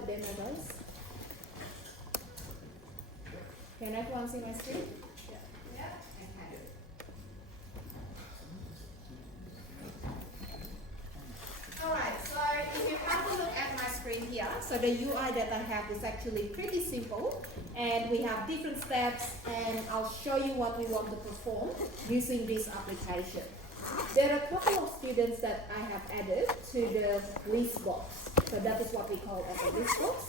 the demo, guys? Can everyone see my screen? Yeah. Okay. Alright, so if you have a look at my screen here, so the UI that I have is actually pretty simple, and we have different steps, and I'll show you what we want to perform using this application. There are a couple of students that I have added to the list box. So that is what we call as a list box.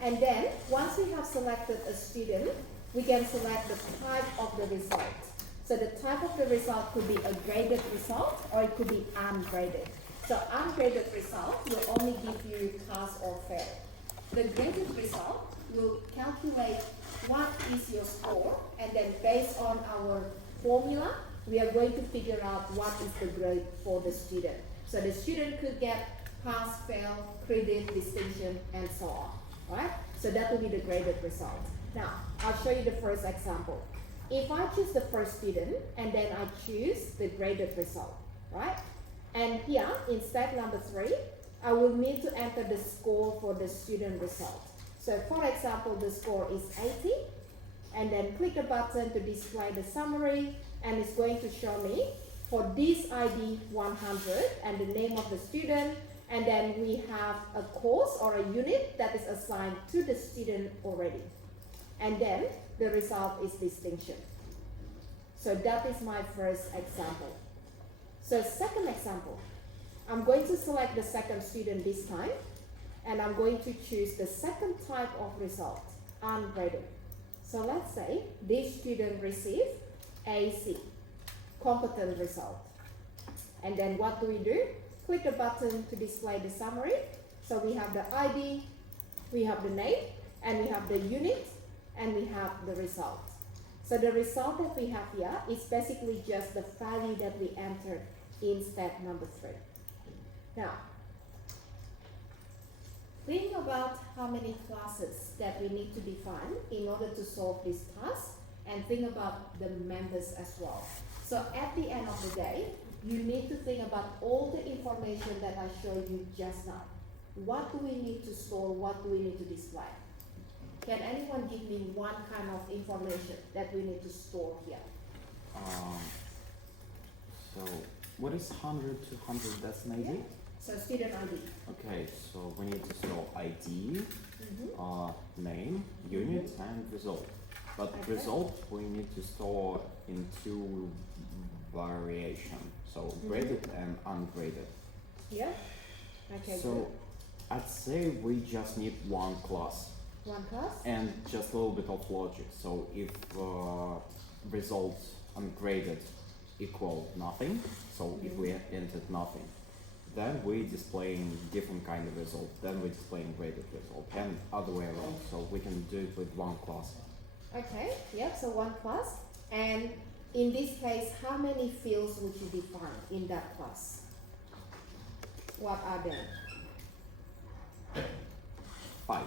And then once we have selected a student, we can select the type of the result. So the type of the result could be a graded result or it could be ungraded. So ungraded result will only give you pass or fail. The graded result will calculate what is your score, and then based on our formula, we are going to figure out what is the grade for the student. So the student could get pass, fail, credit, distinction, and so on. Right? So that will be the graded result. Now, I'll show you the first example. If I choose the first student, and then I choose the graded result, right? And here, in step number 3, I will need to enter the score for the student result. So for example, the score is 80, and then click the button to display the summary, and it's going to show me for this ID 100 and the name of the student, and then we have a course or a unit that is assigned to the student already. And then the result is distinction. So that is my first example. So second example, I'm going to select the second student this time, and I'm going to choose the second type of result, ungraded. So let's say this student received AC, competent result. And then what do? Click the button to display the summary. So we have the ID, we have the name, and we have the unit, and we have the result. So the result that we have here is basically just the value that we entered in step number 3. Now, think about how many classes that we need to define in order to solve this task, and think about the members as well. So at the end of the day, you need to think about all the information that I showed you just now. What do we need to store? What do we need to display? Can anyone give me one kind of information that we need to store here? So what is 100 to 100? That's an ID? Yeah. So student ID. Okay, so we need to store ID, name, unit, and result. But Okay. result we need to store in 2 variations. So graded and ungraded. Yeah. Okay. So Good. I'd say we just need 1 class. One class. And just a little bit of logic. So if result ungraded equal nothing, so if we entered nothing, then we displaying different kind of result. Then we displaying graded result, and other way around. So we can do it with 1 class. Okay. Yep. So 1 class. And in this case, how many fields would you define in that class? What are they? 5.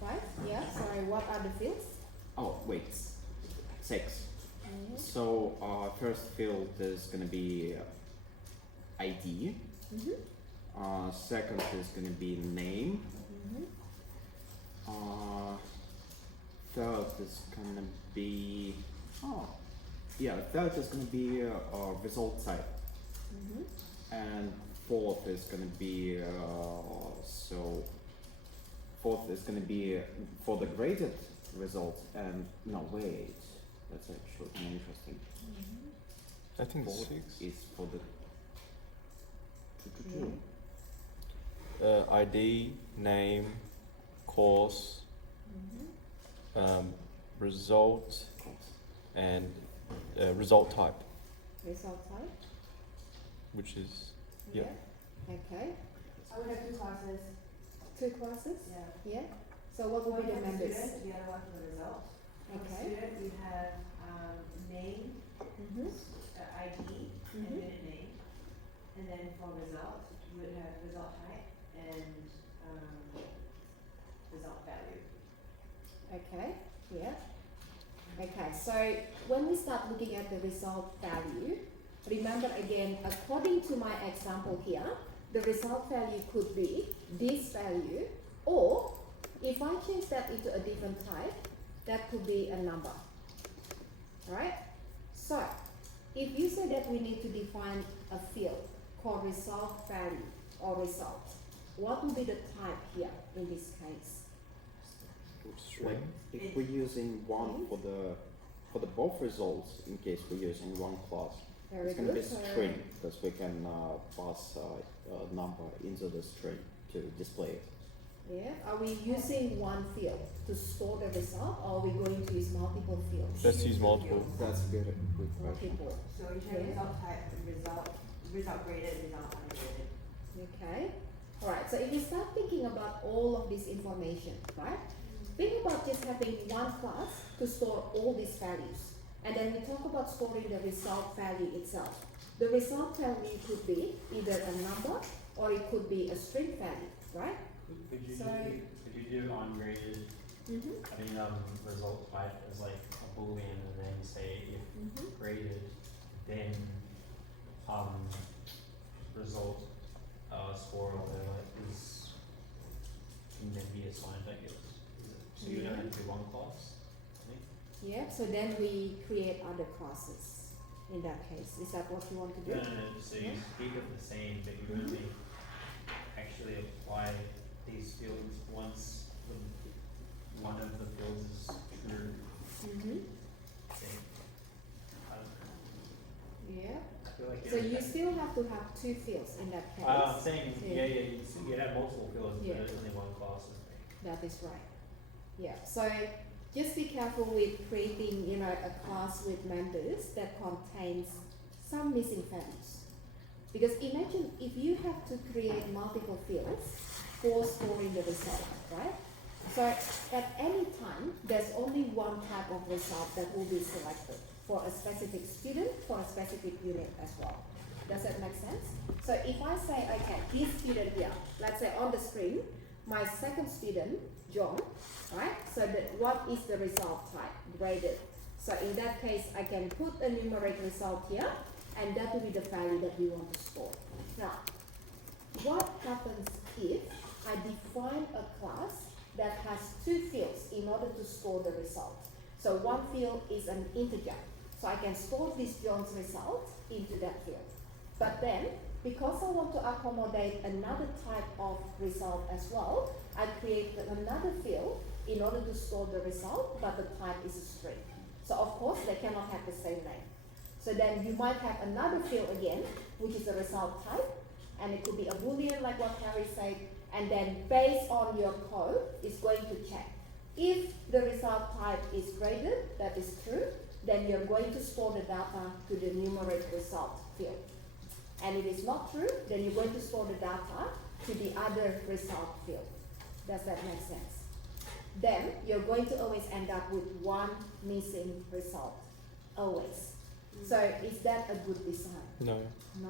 5? Yeah. Sorry. What are the fields? Oh wait, 6. So first field is gonna be ID. Second is gonna be name. Third is gonna be third is gonna be result type. And fourth is gonna be fourth is gonna be for the graded result. And no, wait, that's actually kind of interesting. I think Fourth 6. is for the ID, name, course, result, and result type, Result type. which is Okay. I would have 2 classes. 2 classes. Yeah. Yeah. So what would One be the for the members? student, the other one for the result. For the Okay. student, we have name, ID, and unit name. And then for result, we would have result type and result value. Okay. Yeah. Okay. So when we start looking at the result value, remember again, according to my example here, the result value could be this value, or If I change that into a different type, that could be a number. Alright? So, if you say that we need to define a field called result value or result, what will be the type here in this case? Like if we're using one for the both results, in case we're using one class, Very it's going to good. be So, string because we can pass a number into the string to display it. yeah, are we using one field to store the result, or are we going to use multiple fields? Let's use multiple. That's a good question. Multiple. So you have Yeah. result type, result graded, result ungraded. Okay. Alright, so if you start thinking about all of this information, right? Think about just having one class to store all these values. And then we talk about storing the result value itself. The result value could be either a number or it could be a string value, right? Could you So- do ungraded, result type as like a boolean, and then say if graded, then result score or whatever is can then be assigned, I guess. So you don't have to do one class, I think. Yeah, so then we create other classes in that case. Is that what you want to do? No, so you speak of the same, but you only actually apply these fields once one of the fields is true. Mm-hmm. Then, I don't know. Yeah. I feel like So you still have to have two fields in that case. I'm saying, Yeah. you have multiple fields, Yeah. but there's only one class, I think. That is right. Yeah, so just be careful with creating, a class with members that contains some missing values. Because imagine if you have to create multiple fields for storing the result, right? So at any time, there's only one type of result that will be selected for a specific student, for a specific unit as well. Does that make sense? So if I say, okay, this student here, let's say on the screen, my second student, John, right? So what is the result type? Graded. So in that case, I can put a numeric result here, and that will be the value that we want to store. Now, what happens if I define a class that has two fields in order to store the result? So one field is an integer. So I can store this John's result into that field. But then, because I want to accommodate another type of result as well, I create another field in order to store the result, but the type is a string. So of course, they cannot have the same name. So then you might have another field again, which is a result type, and it could be a boolean like what Harry said, and then based on your code, it's going to check. If the result type is graded, that is true, then you're going to store the data to the numeric result field. And if it's not true, then you're going to store the data to the other result field. Does that make sense? Then you're going to always end up with one missing result. Always. So is that a good design? No. No,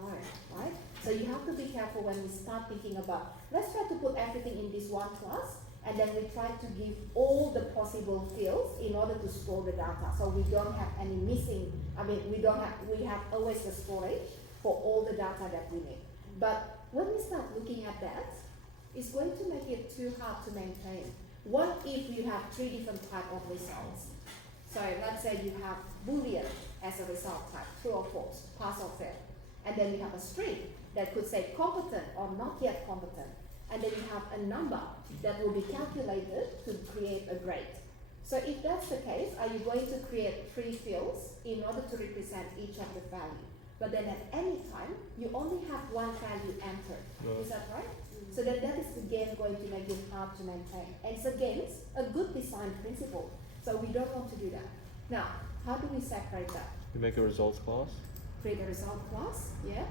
right? So you have to be careful when we start thinking about, let's try to put everything in this one class, and then we try to give all the possible fields in order to store the data. So we don't have any missing, we have always the storage for all the data that we need. But when we start looking at that, it's going to make it too hard to maintain. What if you have three different types of results? So let's say you have Boolean as a result type, true or false, pass or fail. And then you have a string that could say competent or not yet competent. And then you have a number that will be calculated to create a grade. So if that's the case, are you going to create three fields in order to represent each of the value? But then at any time, you only have one value entered. No. Is that right? So then that is again going to make it hard to maintain. And it's against a good design principle. So we don't want to do that. Now, how do we separate that? You make a results class. Create a result class, yeah?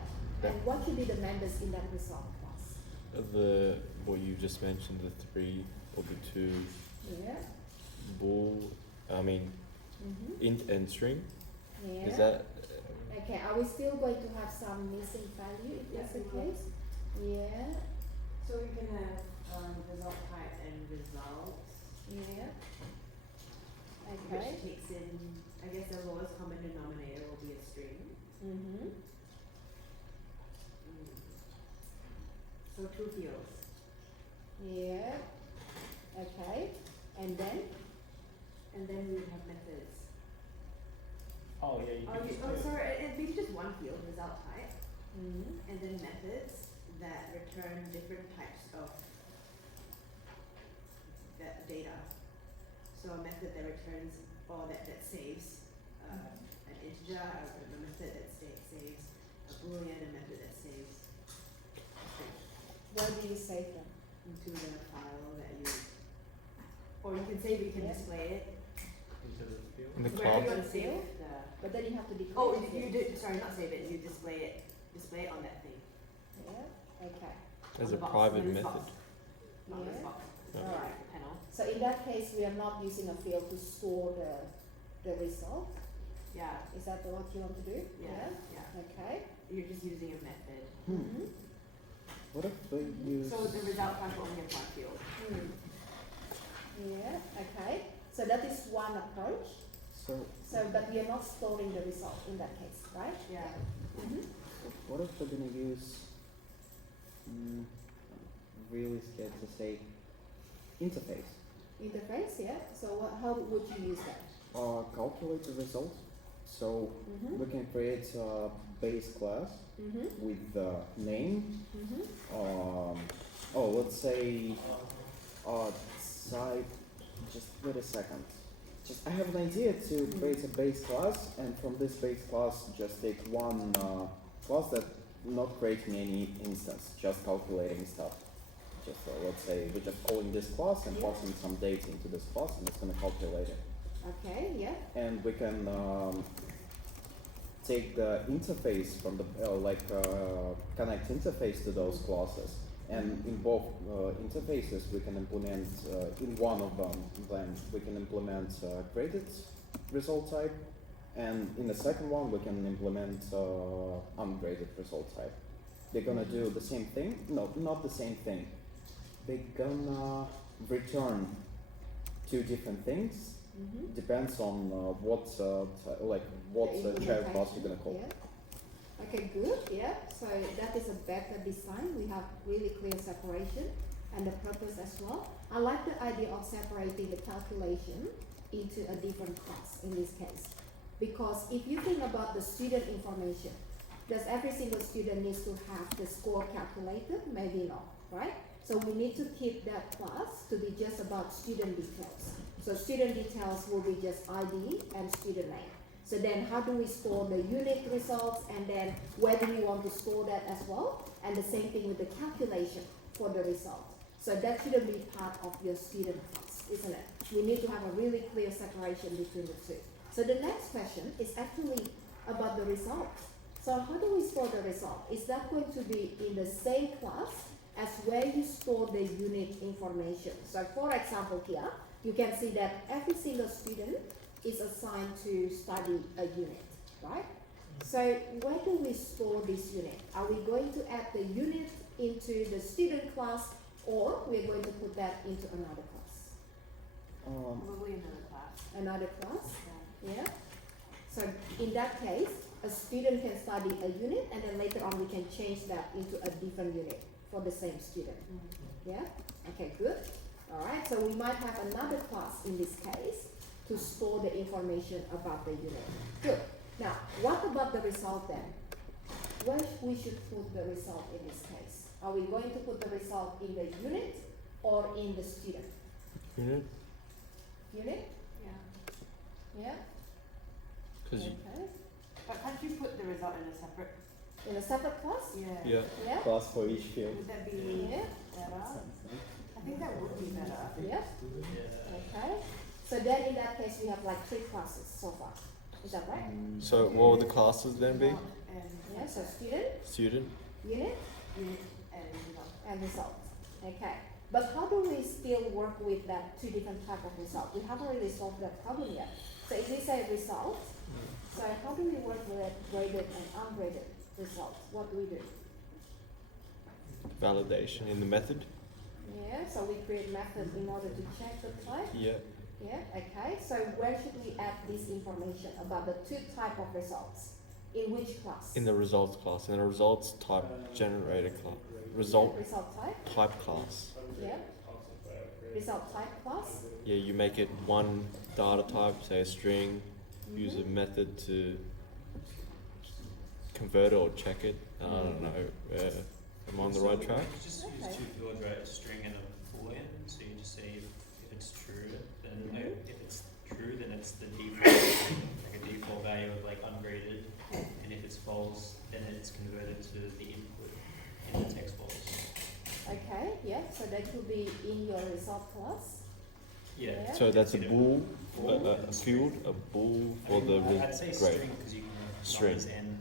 Yeah. And what should be the members in that result class? What you just mentioned, the three or the two Yeah. int and string. Yeah. Is that Okay, are we still going to have some missing value if that's the Yes, we will. case? Yeah, So we can have result type and results, yeah. Okay. which takes in, I guess the lowest common denominator will be a string. Mm-hmm. So two fields. Yeah. Okay. And then, we would have methods. Oh, yeah, you Oh, could you, just oh, do it. sorry, maybe just one field, result type, mhm, and then methods that return different types of that data. So a method that returns, or that saves an integer, a method that saves a boolean, a method that saves a string where do you save them? into the file that you, or you can save, you can Yeah. display it. Into the field. In the Where cloud. you want to save Field? the, But then you have to declare oh, the you field. do, sorry, not save it, you display it on that thing. Yeah, okay. As on a the box, private on this method. box. Not this Yeah. box, Okay. Alright. panel. So in that case, we are not using a field to store the result. Yeah, Is that what you want to do? yeah. Okay. You're just using a method. Mhm. What if we use? So the result type will only have one field. Hmm. Yeah, okay. So that is one approach. So But we are not storing the result in that case, right? Yeah. Mhm. what if we're gonna use? Really scared to say interface. Interface, yeah. So how would you use that? Calculate the result. So Mhm. we can create a base class Mhm. with the name. Mhm. Let's say type. Just wait a second. I have an idea to create a base class, and from this base class, just take one class that not creating any instance, just calculating stuff. Let's say we're just calling this class and Yeah. passing some data into this class, and it's gonna calculate it. Okay, yeah. And we can take the interface from the connect interface to those classes, and in both interfaces we can implement in one of them we can implement graded result type, and in the second one we can implement ungraded result type. They're gonna do the same thing. No, not the same thing. They're gonna return two different things. Mhm. Depends on what The child class you're gonna call. Yeah. Okay, good. Yeah. So that is a better design. We have really clear separation and the purpose as well. I like the idea of separating the calculation into a different class in this case, because if you think about the student information, does every single student needs to have the score calculated? Maybe not, right? So we need to keep that class to be just about student details. So student details will be just ID and student name. So then how do we store the unit results, and then where do we want to store that as well? And the same thing with the calculation for the result. So that shouldn't be part of your student class, isn't it? We need to have a really clear separation between the two. So the next question is actually about the result. So how do we store the result? Is that going to be in the same class as where you store the unit information? So for example here, you can see that every single student is assigned to study a unit, right? So where do we store this unit? Are we going to add the unit into the student class, or we're going to put that into another class? Probably another class. Another class, Yeah. yeah? So in that case, a student can study a unit, and then later on we can change that into a different unit for the same student. Yeah? Okay, good. Alright, so we might have another class in this case to store the information about the unit. Good. Now, what about the result then? Where we should put the result in this case? Are we going to put the result in the unit or in the student? Unit? Unit? Yeah. Yeah? Because Okay. But can't you put the result in a separate? In a separate class? yeah. Yeah? Class for each field. Would that be Yeah? better? I think that would be better. Yeah? Okay. So then in that case, we have like 3 classes so far. Is that right? So what would the classes then be? And Yeah, so student, Student? unit, unit and result. and result. Okay. But how do we still work with that 2 different type of result? We haven't really solved that problem yet. So if we say result, so how do we work with it, graded and ungraded results? What do we do? Validation in the method? Yeah, so we create methods in order to check the type. Yeah. Yeah, okay. So where should we add this information about the 2 type of results? In which class? In the results class, in the results type generator class. Result Result type? type class. Yeah. result type class. Yeah, you make it one data type, say a string, use a method to convert it or check it. I don't know. Am I on the right track? You just Okay. use two fields, right? A string and a boolean. So you just say if it's true, then if it's true, then it's the default, like a default value of like ungraded. And if it's false, then it's converted to the input in the text box. Okay, yeah, so that could be in your result class. Yeah. So that's a You know, bool, bool a and field, a bool for the I'd say grade. string because you can String. noise in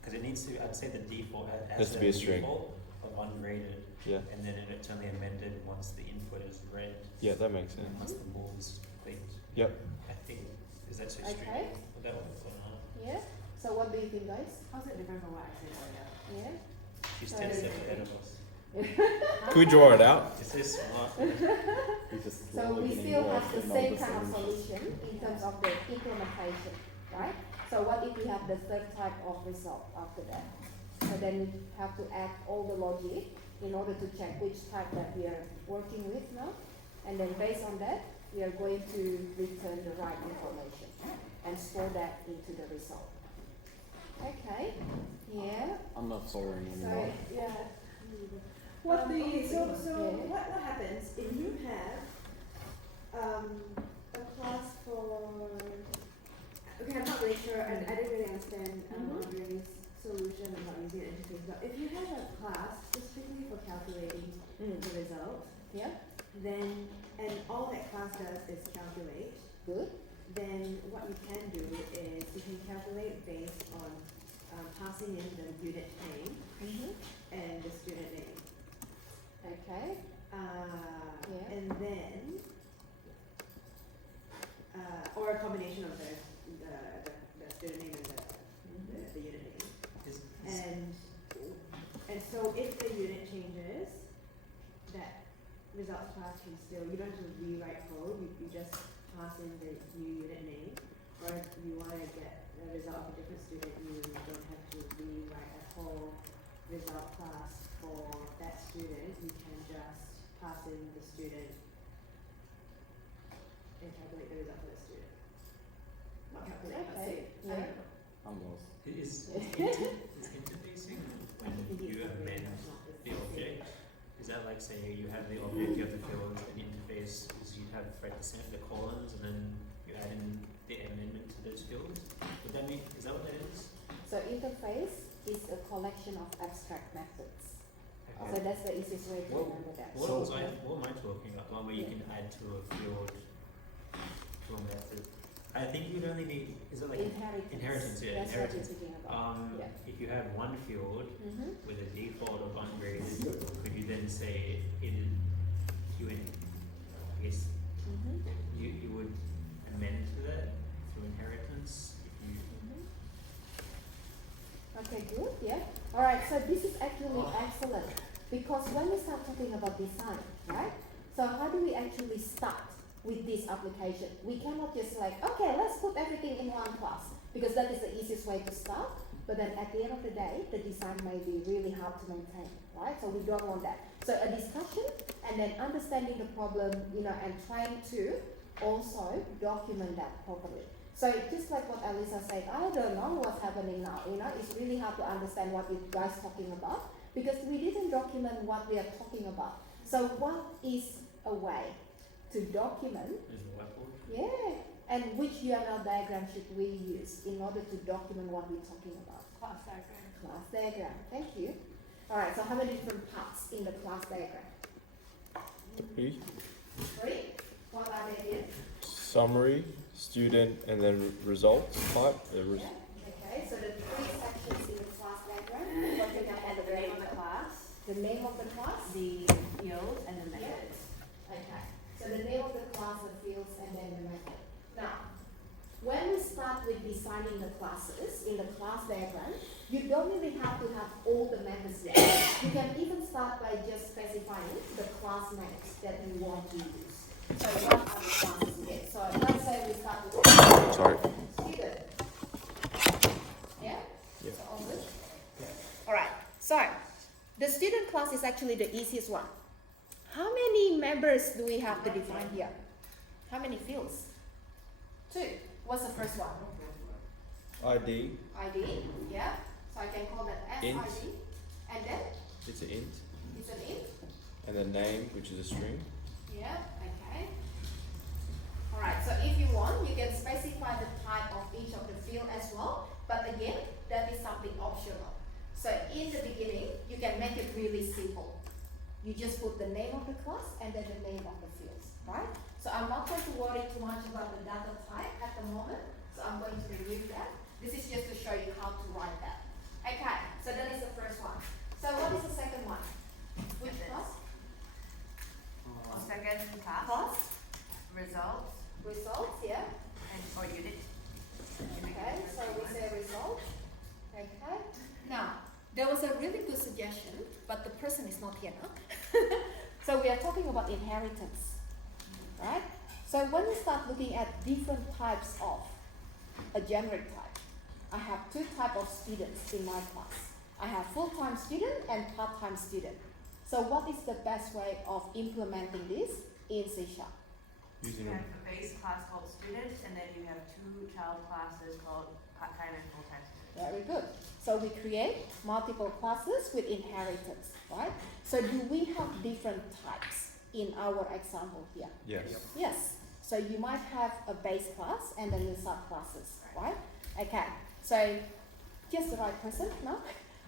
because it needs to. I'd say the default Has to be a string. default of ungraded, Yeah, and then it's only amended once the input is read yeah, that makes and sense. once the bool is clicked. Yep. I think is that so Okay. string? Would that work or not? Yeah, so what do you think, guys? How's it different from what I said earlier? Yeah? She's So 10 it's- steps ahead of us. Can we draw it out? This is smart. We just So slowly we getting still worse have the and same not the kind of solution. solution in terms of the implementation, right? So what if we have the third type of result after that? So then we have to add all the logic in order to check which type that we are working with now. And then based on that, we are going to return the right information and store that into the result. Okay, yeah. I'm not following So, anymore. yeah. What do you, so Yeah. what happens if you have a class for, okay, I'm not really sure, I didn't really understand Randy's solution about using an interface, but if you have a class specifically for calculating the result, Yeah, then, and all that class does is calculate, good. then what you can do is you can calculate based on passing in the unit name and the student name. Okay, Yeah. And then, or a combination of the student name and the unit name. And so if the unit changes, that results class can still, you don't have to rewrite code, you just pass in the new unit name. Or if you want to get a result of a different student, you don't have to rewrite a whole result class for that student. You can just pass in the student and calculate the result for the student. Not calculate, but Okay, save. I yeah. don't know. I'm lost. Is interfacing when you amend the object? Is that like say you have the object, you have the field, and interface is you have the colons, and then you add in the amendment to those fields? Would that mean, is that what that is? So interface is a collection of abstract methods. So that's the easiest way to Well, remember that. What am I talking about? The one where you can add to a field to a method. I think you'd only need, is it like Inheritance. inheritance, yeah, That's what you're inheritance. speaking about. Yeah. If you had one field Mm-hmm. with a default of ungraded, could you then say I guess Mm-hmm. you would amend to that through inheritance if you Okay, good, yeah. Alright, so this is actually excellent because when we start talking about design, right? So how do we actually start with this application? We cannot just like, okay, let's put everything in one class because that is the easiest way to start. But then at the end of the day, the design may be really hard to maintain, right? So we don't want that. So a discussion and then understanding the problem, and trying to also document that properly. So just like what Alisa said, I don't know what's happening now, it's really hard to understand what you guys talking about because we didn't document what we are talking about. So what is a way to document, as a whiteboard. yeah, and which UML diagram should we use in order to document what we're talking about? Class diagram. Class diagram, thank you. Alright, so how many different parts in the class diagram? 3. 3? What are they here? Summary, student, and then results type. Okay, so the 3 sections in the class diagram, what we have at the name of the class, the name of the class, The fields and the methods. okay, so the name of the class, the fields, and then the method. Now, when we start with designing the classes in the class diagram, you don't really have to have all the methods there. You can even start by just specifying the class names that you want to use. So what are the classes here? So let's say we start with Sorry. student. Yeah? Yeah. So all good? Alright, so the student class is actually the easiest one. how many members do we have to define here? How many fields? 2. What's the first one? ID. ID, yeah. So I can call that as Int. ID. And then It's an int. it's an int. And the name, which is a string. Yeah, okay. Alright, so if you want, you can specify the type of each of the field as well. But again, that is something optional. So in the beginning, you can make it really simple. You just put the name of the class and then the name of the fields, right? So I'm not going to worry too much about the data type at the moment. So I'm going to remove that. This is just to show you how to write that. Okay, so that is the first one. So what is the second one? Which class? Second class, Class, results, results, yeah. and or unit. Okay, so we say result. Okay. Now, there was a really good suggestion, but the person is not here now. So we are talking about inheritance, right? So when we start looking at different types of a generic type, I have 2 types of students in my class. I have full-time student and part-time student. So what is the best way of implementing this in C#? Using You a have a base class called students, and then you have 2 child classes called part-time and full-time students. Very good. So we create multiple classes with inheritance, right? So do we have different types in our example here? yes. Yes. So you might have a base class and then the subclasses, right? Okay. So just the right person now.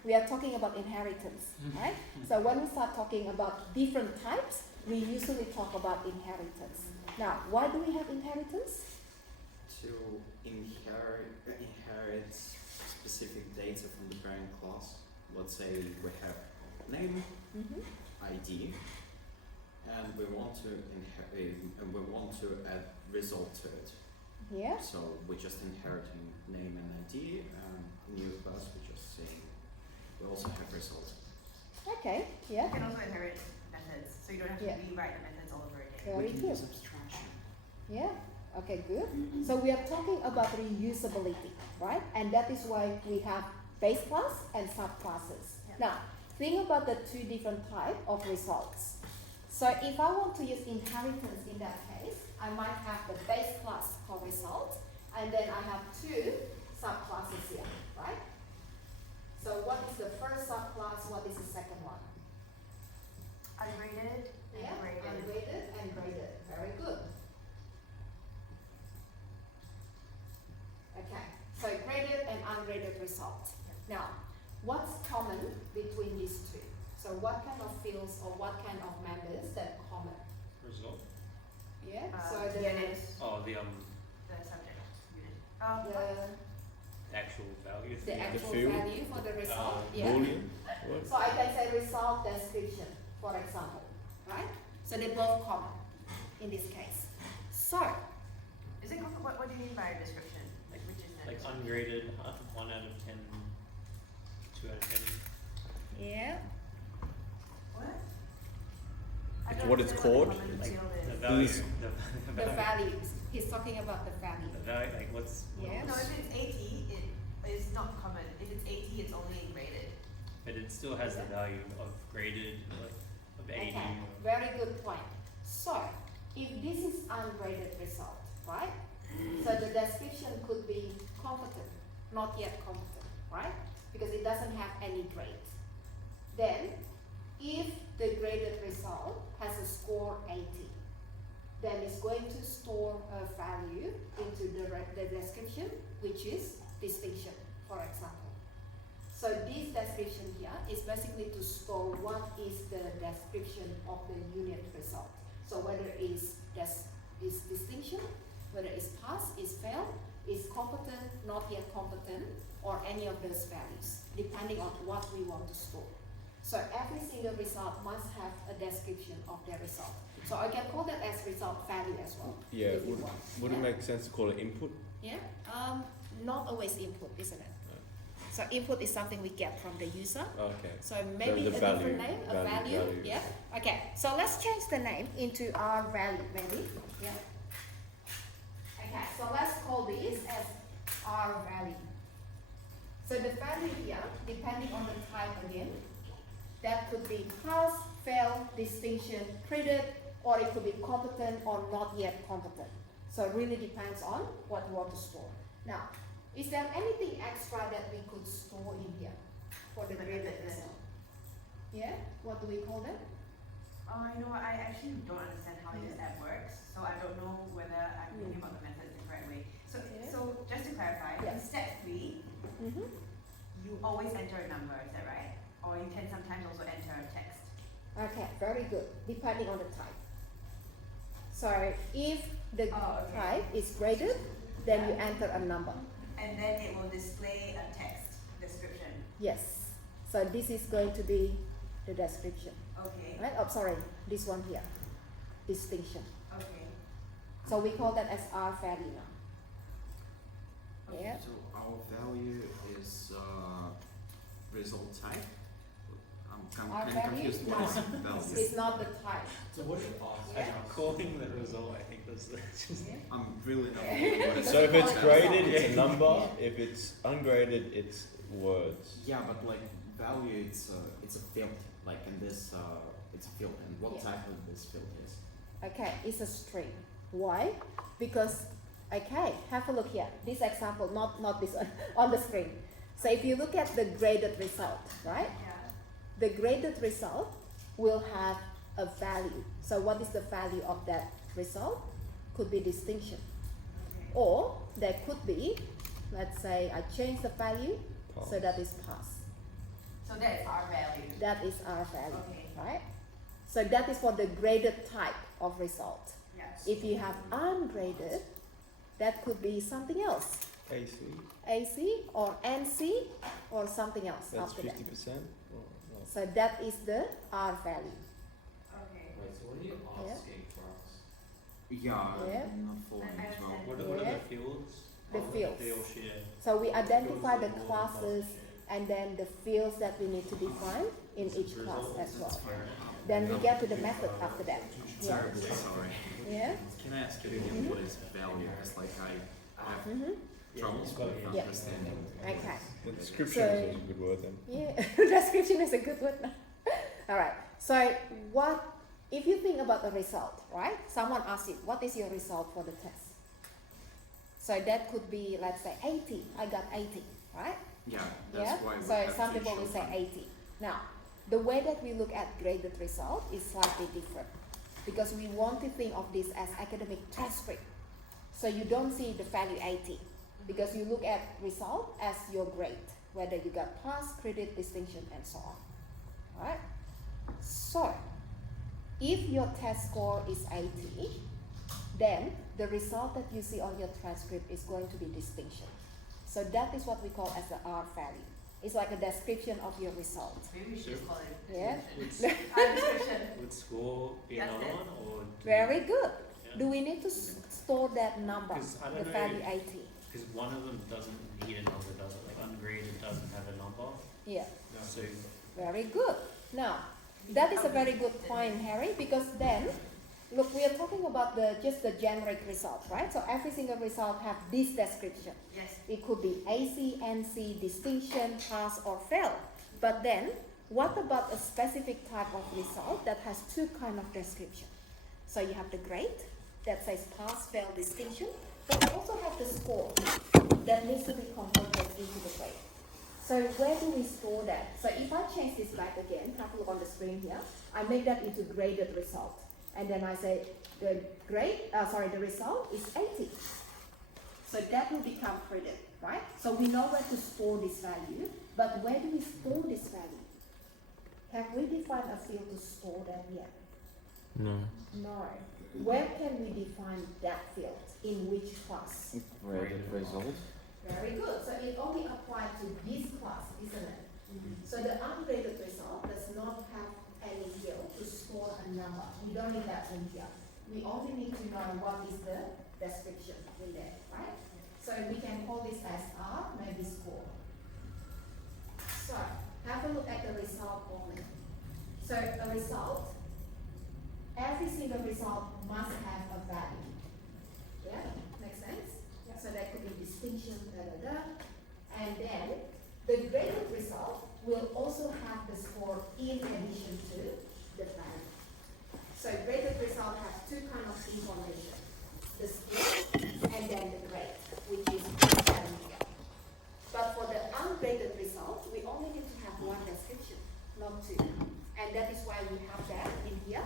We are talking about inheritance, right? So when we start talking about different types, we usually talk about inheritance. Now, why do we have inheritance? To inherit specific data from the parent class. Let's say we have name, Mm-hmm. ID, and we want to add result to it. Yeah. So we're just inheriting name and ID, and new class we're just saying we also have results. Okay. Yeah. You can also inherit methods, so you don't have to Yeah. rewrite the methods all over again. Very we can good. use abstraction. Yeah. Okay, good. So we are talking about reusability, right? And that is why we have base class and subclasses. Yeah. Now, think about the 2 different types of results. So if I want to use inheritance in that case, I might have the base class for result, and then I have 2 subclasses here, right? So what is the first subclass? What is the second one? Ungraded and Yeah, graded. ungraded and graded. Very good. Okay, so graded and ungraded result. Now, what's common between these 2? So what kind of fields or what kind of members that common? Result. Yeah, Uh, so the unit. Oh, The subject unit. the actual value. the actual field? value for the result. Yeah. Boolean. What? So I can say result description, for example, right? So they're both common in this case. So Is it what do you mean by description? Like which is Like it? ungraded, 1 out of 10, 2 out of 10. yeah. What? I It's don't what it's understand called? the common Like field the is. value. Who's- The The values. He's talking about the value. The value, like what's. Yeah. No, if it's 80, it is not common. If it's 80, it's only graded. But it still has the value of graded, of 80. Okay, very good point. So, if this is ungraded result, right? So the description could be competent, not yet competent, right? Because it doesn't have any grade. Then, if the graded result has a score 80, then it's going to store a value into the description, which is distinction, for example. So this description here is basically to store what is the description of the unit result. So whether is distinction, whether it's pass, is fail, is competent, not yet competent, or any of those values, depending on what we want to store. So every single result must have a description of their result. So I can call that as result value as well. Yeah. if you Would, want. would it Yeah? make sense to call it input? Yeah, not always input, isn't it? So input is something we get from the user. Okay. So maybe the a value, different name, a value. value. Yeah. Okay. So let's change the name into our value, maybe. Yeah. Okay. So let's call this as our value. So the value here, depending on the type again, That could be pass, fail, distinction, credit, or it could be competent or not yet competent. So it really depends on what you want to store. Now, is there anything extra that we could store in here for the graded result? Yeah? What do we call them? Oh, you know what, I actually don't understand how this app works, so I don't know whether I'm thinking about the methods the correct way. So, Yeah. so just to clarify, Yeah. in step 3, Mm-hmm. you always enter a number, is that right? Or you can sometimes also enter a text. Okay, very good. Depending on the type. So if the Oh, okay. type is graded, then you enter a number. And then it will display a text description. Yes. So this is going to be the description. Okay, Right? Oh, sorry, this one here. Distinction. okay. So we call that as R value now. Yeah. So our value is result type. I'm Our kind of value? confused. What is value? It's not the type. So what is Yeah. calling the result? I think that's just. I'm really not sure what is So if it's Yeah. graded, it's a number. If it's ungraded, it's words. Yeah, but like value, it's a field. Like in this, it's a field, and what Yeah. type of this field is? Okay, it's a string. Why? Because, okay, have a look here. This example, not this one, on the screen. So if you look at the graded result, right? Yeah. The graded result will have a value. So what is the value of that result? Could be distinction. Okay. Or there could be, let's say I change the value, so Pass. that is pass. So that is our value. That is our value, Okay. right? So that is for the graded type of result. Yeah. If you have ungraded, that could be something else. AC. AC or NC or something else That's after that. 50%. So that is the R value. Okay. Right, so what are you Yeah. asking for us? Yeah, Yeah. I'm not following I as well. understand. What are Yeah. the fields? The fields. They all share. So we identify the Fields are all classes share. and then the fields that we need to define in each class as well. Fine. Then we get to the method after that. Yeah. Terribly sorry. Yeah. Can I ask you again what is value? Because like I have Mm-hmm. troubles with Yeah. understanding. Okay. The description So- is a good word then. Yeah. Description is a good word. All right. So what if you think about the result, right? Someone asks you, what is your result for the test? So that could be, let's say, 80. I got 80, right? Yeah, that's Yeah. why we So have some to people will show say them. 80. Now, the way that we look at graded result is slightly different because we want to think of this as academic transcript. So you don't see the value 80 because you look at result as your grade, whether you got pass, credit, distinction, and so on. Alright? So, if your test score is 80, then the result that you see on your transcript is going to be distinction. So that is what we call as the R value. It's like a description of your result. Maybe we should just call it Yeah. description. Would score be That's another it. one, or Very good. Yeah. Do we need to store that number, 'Cause I the don't know value if- 80? Because one of them doesn't need a number, does it? Like ungraded doesn't have a number. Yeah, So very good. Now, that is a very good point, Harry, because then, look, we are talking about just the generic result, right? So every single result have this description. Yes. It could be AC, NC, distinction, pass, or fail. But then, what about a specific type of result that has two kind of description? So you have the grade that says pass, fail, distinction, but you also have the score that needs to be converted into the grade. So where do we store that? So if I change this back again, have a look on the screen here, I make that into graded result. And then I say the the result is 80. So that will become credit, right? So we know where to store this value, but where do we store this value? Have we defined a field to store that yet? No. No. Where can we define that field? In which class? Graded result. Very good. So it only applies to this class, isn't it? So the ungraded result does not have any field to store a number. We don't need that in here. We only need to know what is the description in there, right? So we can call this as R, maybe score. So have a look at the result only. So a result, every single result must have a value. Yeah, makes sense? So that could be distinction, And then the graded result will also have the score for in addition to the value. So graded result has two kinds of information, the skill and then the grade, which is value. But for the ungraded result, we only need to have one description, not two. And that is why we have that in here,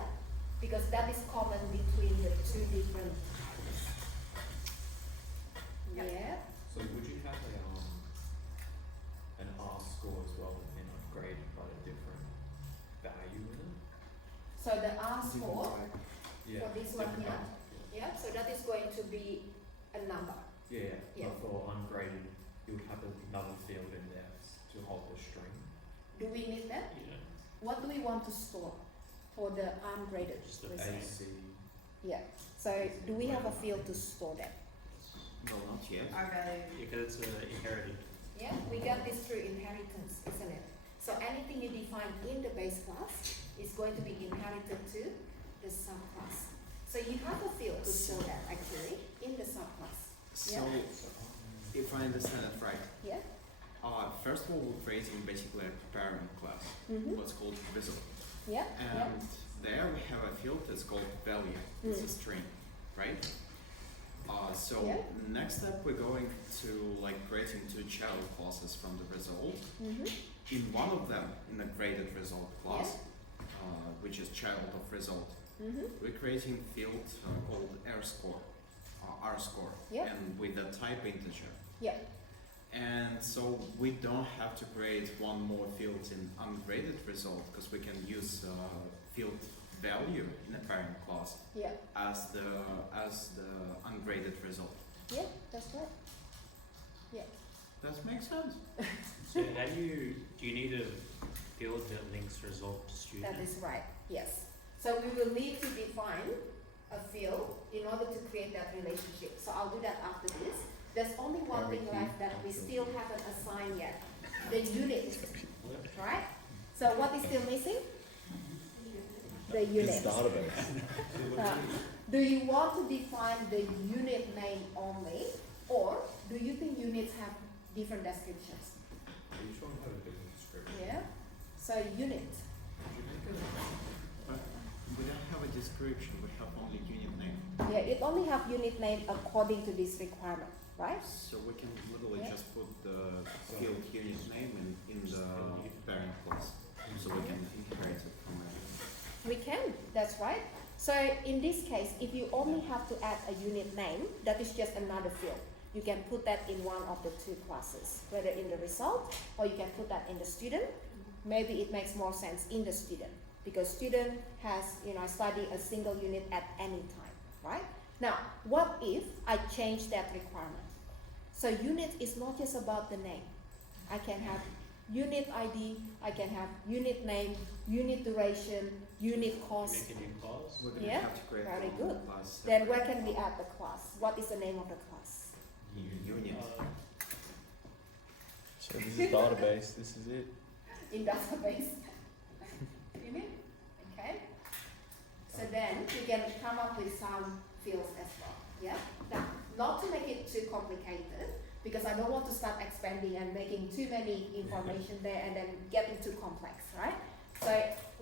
because that is common between the two different types. Yep. Yeah. So would you have an R score as well and a grade but a different value in it? So the R score Yeah. for this one different here, type. yeah, so that is going to be a number. Yeah. Yeah. But for ungraded, you would have another field in there to hold the string. Do we need that? Yeah. What do we want to store for the ungraded Just the result? A, C. Yeah. So do we have a field to store that? No, not yet. Our value. Because it's inherited. Yeah, we got this through inheritance, isn't it? So anything you define in the base class is going to be inherited to the subclass. So you have a field to store that actually in the subclass. So, Yeah. if I understand it right, Yeah? first of all, we're creating basically a parent class, Mm-hmm. what's called result. Yeah? Yeah. And there we have a field that's called value. It's a Mm. string, right? So Yeah. next step, we're going to like creating two child classes from the result. Mm-hmm. In one of them, in the graded result class, which is child of result, Mm-hmm. we're creating field called R score, Yeah. and with a type integer. Yeah. And so we don't have to create one more field in ungraded result because we can use field value in a parent class Yeah. as the ungraded result. Yeah, that's right. Yeah. That makes sense. So how do you need a field that links result to student? That is right, yes. So we will need to define a field in order to create that relationship. So I'll do that after this. There's only one thing left that we still haven't assigned yet, the unit, right? So what is still missing? The unit. It's database. Do you want to define the unit name only, or do you think units have different descriptions? Each one have a different description. Yeah? So unit. But we don't have a description, we have only unit name. Yeah, it only have unit name according to this requirement, right? So we can literally Yeah. just put the field unit name in the parent class. So we can inherit it from it. We can, that's right. So in this case, if you only have to add a unit name, that is just another field. You can put that in one of the two classes, whether in the result or you can put that in the student. Maybe it makes more sense in the student because student has, study a single unit at any time, right? Now, what if I change that requirement? So unit is not just about the name. I can have unit ID, I can have unit name, unit duration, unit cost. Make a new class? We're gonna Yeah, have to create very our good. own class. Then where can we add the class? What is the name of the class? Unit. So this is database. This is it. In database. Unit, okay. So then you can come up with some fields as well, yeah? Now, not to make it too complicated, because I don't want to start expanding and making too many information there and then getting too complex, right? So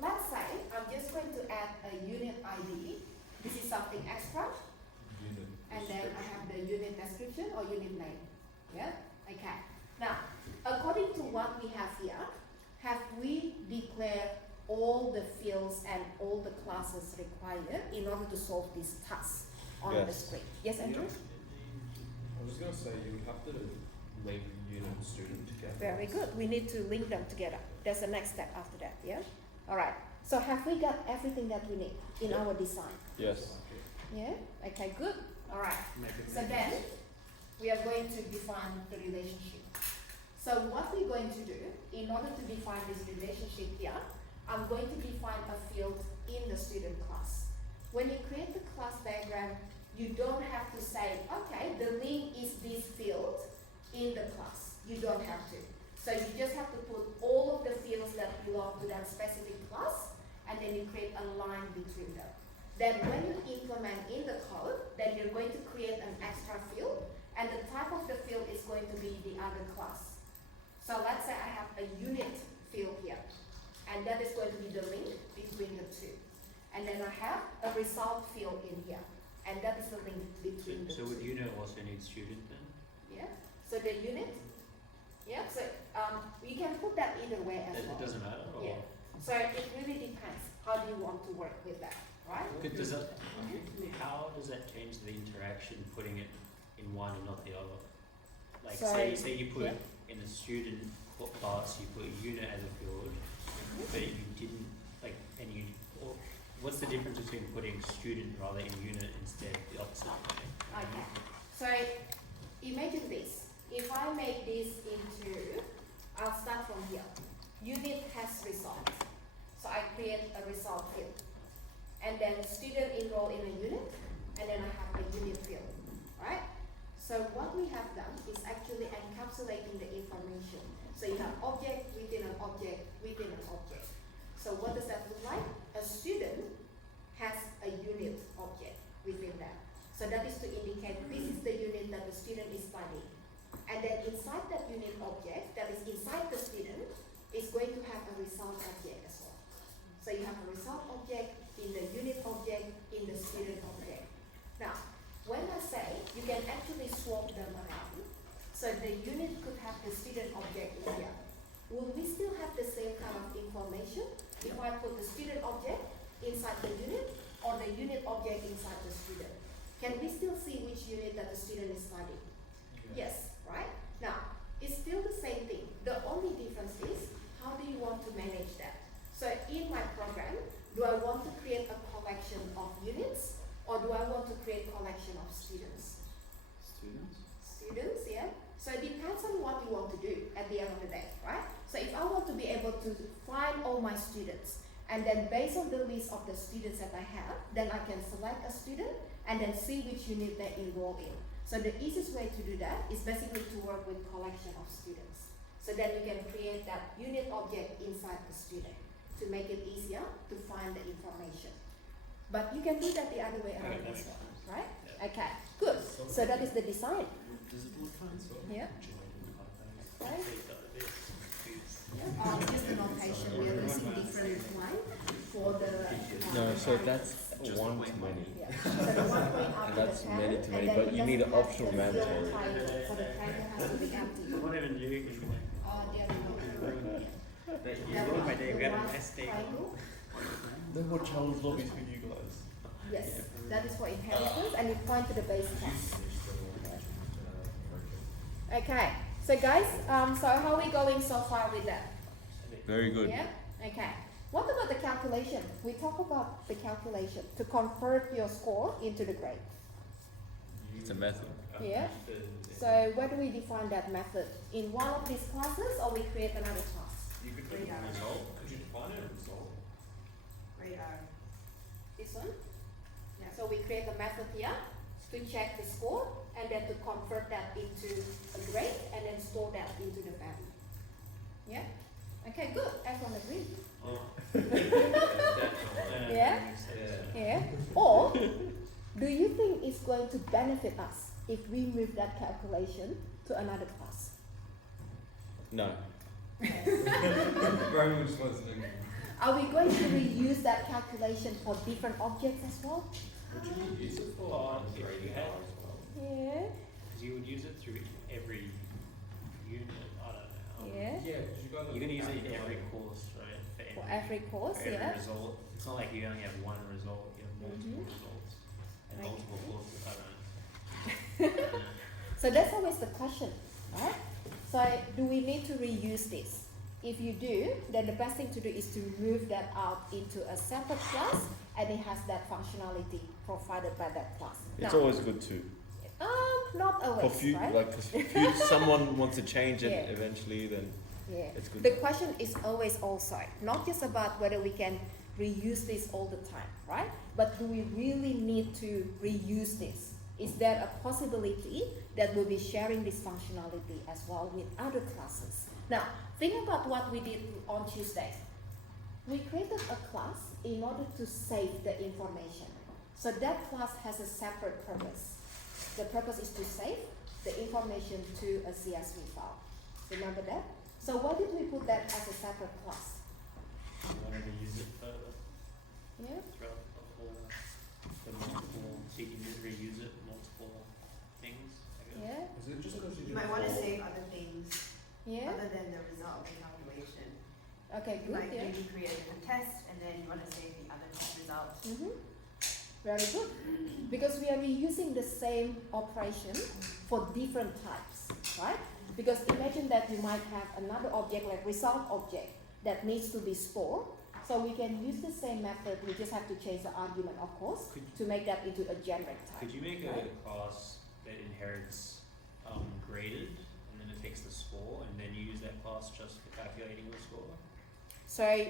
let's say I'm just going to add a unit ID. This is something extra, Unit. and then I have the unit description or unit name, yeah? Okay. Now, according to what we have here, have we declared all the fields and all the classes required in order to solve this task on the Yes. screen? Yes, Andrew? I was gonna say you have to link unit and student together. Very good. We need to link them together. That's the next step after that, yeah? All right. So have we got everything that we need in our design? Yes. Yeah? Okay, good. All right. Make it So make then, sense. we are going to define the relationship. So what we're going to do, in order to define this relationship here, I'm going to define a field in the student class. When you create the class diagram, you don't have to say, okay, the link is this field in the class. You don't have to. So you just have to put all of the fields that belong to that specific class, and then you create a line between them. Then when you implement in the code, then you're going to create an extra field, and the type of the field is going to be the other class. So let's say I have a unit field here, and that result field in here, and that is the link between the So two. would unit also need student then? Yeah. So the unit. Yeah. So you can put that either way as It well. doesn't matter, or? Yeah. So it really depends. How do you want to work with that, right? Does that, how does that change the interaction putting it in one and not the other? Like So, say you put yeah. in a student class, you put unit as a field, but you didn't, like, and you, or what's the difference between putting student rather in unit instead, the opposite way? Okay. So imagine this. If I make this into, I'll start from here. Unit has results. So I create a result field. And then student enroll in a unit, and then I have a unit field, right? So what we have done is actually encapsulating the information. So you have object within an object within an object. So what does that look like? A student has a unit object within that. So that is to indicate this is the unit that the student is studying. And then inside that unit object, that is inside the student, is going to have a result object as well. So you have a result object in the unit object in the student object. Now, when I say you can actually swap them around, so the unit could have the student object in here. Will we still have the same kind of information if I put the student object inside the unit or the unit object inside the student? Can we still see which unit that the student is studying? Yes, right? Now, it's still the same thing. The only difference is how do you want to manage that? So in my program, do I want to create a collection of units or do I want to create a collection of students? Students? Students, yeah. So it depends on what you want to do at the end of the day, right? So if I want to be able to find all my students and then based on the list of the students that I have, then I can select a student and then see which unit they enroll in. So the easiest way to do that is basically to work with collection of students. So then you can create that unit object inside the student to make it easier to find the information. But you can do that the other way around as well, right? Okay, good. So that is the design. Does it look fun? So Yeah. Right? Use the notation. We are using different line for the. No, so that's Just one the too way many. Yeah. So the one going And after that's the many pen, too and many, then but it you need an doesn't have optional the mandatory. zero title, so the title has to be empty. What even do you? Oh, there we go. You ruined my day, we had a nice day. Triangle. No more challenge lobbies for you guys. Yes, that is for inheritance, and you point to the base class. Okay, so guys, so how are we going so far with that? Very good. Yeah. Okay. What about the calculation? We talk about the calculation to convert your score into the grade. It's a method. Yeah. So where do we define that method? In one of these classes, or we create another class? you could put Grade a R. result. Could you define a result? Grade R. This one. Yeah. So we create a method here to check the score and then to convert that into a grade and then store that into the value. Yeah? Okay, good. Everyone agree? Yeah? Yeah. Or do you think it's going to benefit us if we move that calculation to another class? No. Very much listening. Are we going to reuse that calculation for different objects as well? Would you use it for If you grading had- R as well? Yeah. Because you would use it through every unit, I don't know. Yeah. Yeah, because you got You're gonna use it in every course, right? For every course, for every yeah. result. It's not like you only have one result, you have multiple Mhm. results. And Okay. multiple courses, I don't know. So that's always the question, right? So do we need to reuse this? If you do, then the best thing to do is to move that out into a separate class and it has that functionality provided by that class. It's Now, always good too. not For always, few, right? like, 'cause if someone wants to change it Yeah. eventually, then Yeah. it's good. The question is always also not just about whether we can reuse this all the time, right? But do we really need to reuse this? Is there a possibility that we'll be sharing this functionality as well with other classes? Now, think about what we did on Tuesday. We created a class in order to save the information. So that class has a separate purpose. The purpose is to save the information to a CSV file. Remember that? So why did we put that as a separate class? You wanted to use it further Yeah? throughout the whole. the multiple, so you can just reuse it multiple things, I guess. Yeah, Is it just because You might want to save other things yeah. other than the result of the calculation. Okay, You good, might yeah. maybe create a different test and then you want to save the other test result. Mm-hmm. Very good. Because we are reusing the same operation for different types, right? Because imagine that you might have another object like result object that needs to be stored. So we can use the same method, we just have to change the argument, of course, to make that into a generic type. Could you make right? a class that inherits graded, and then it takes the score, and then you use that class just for calculating the score? So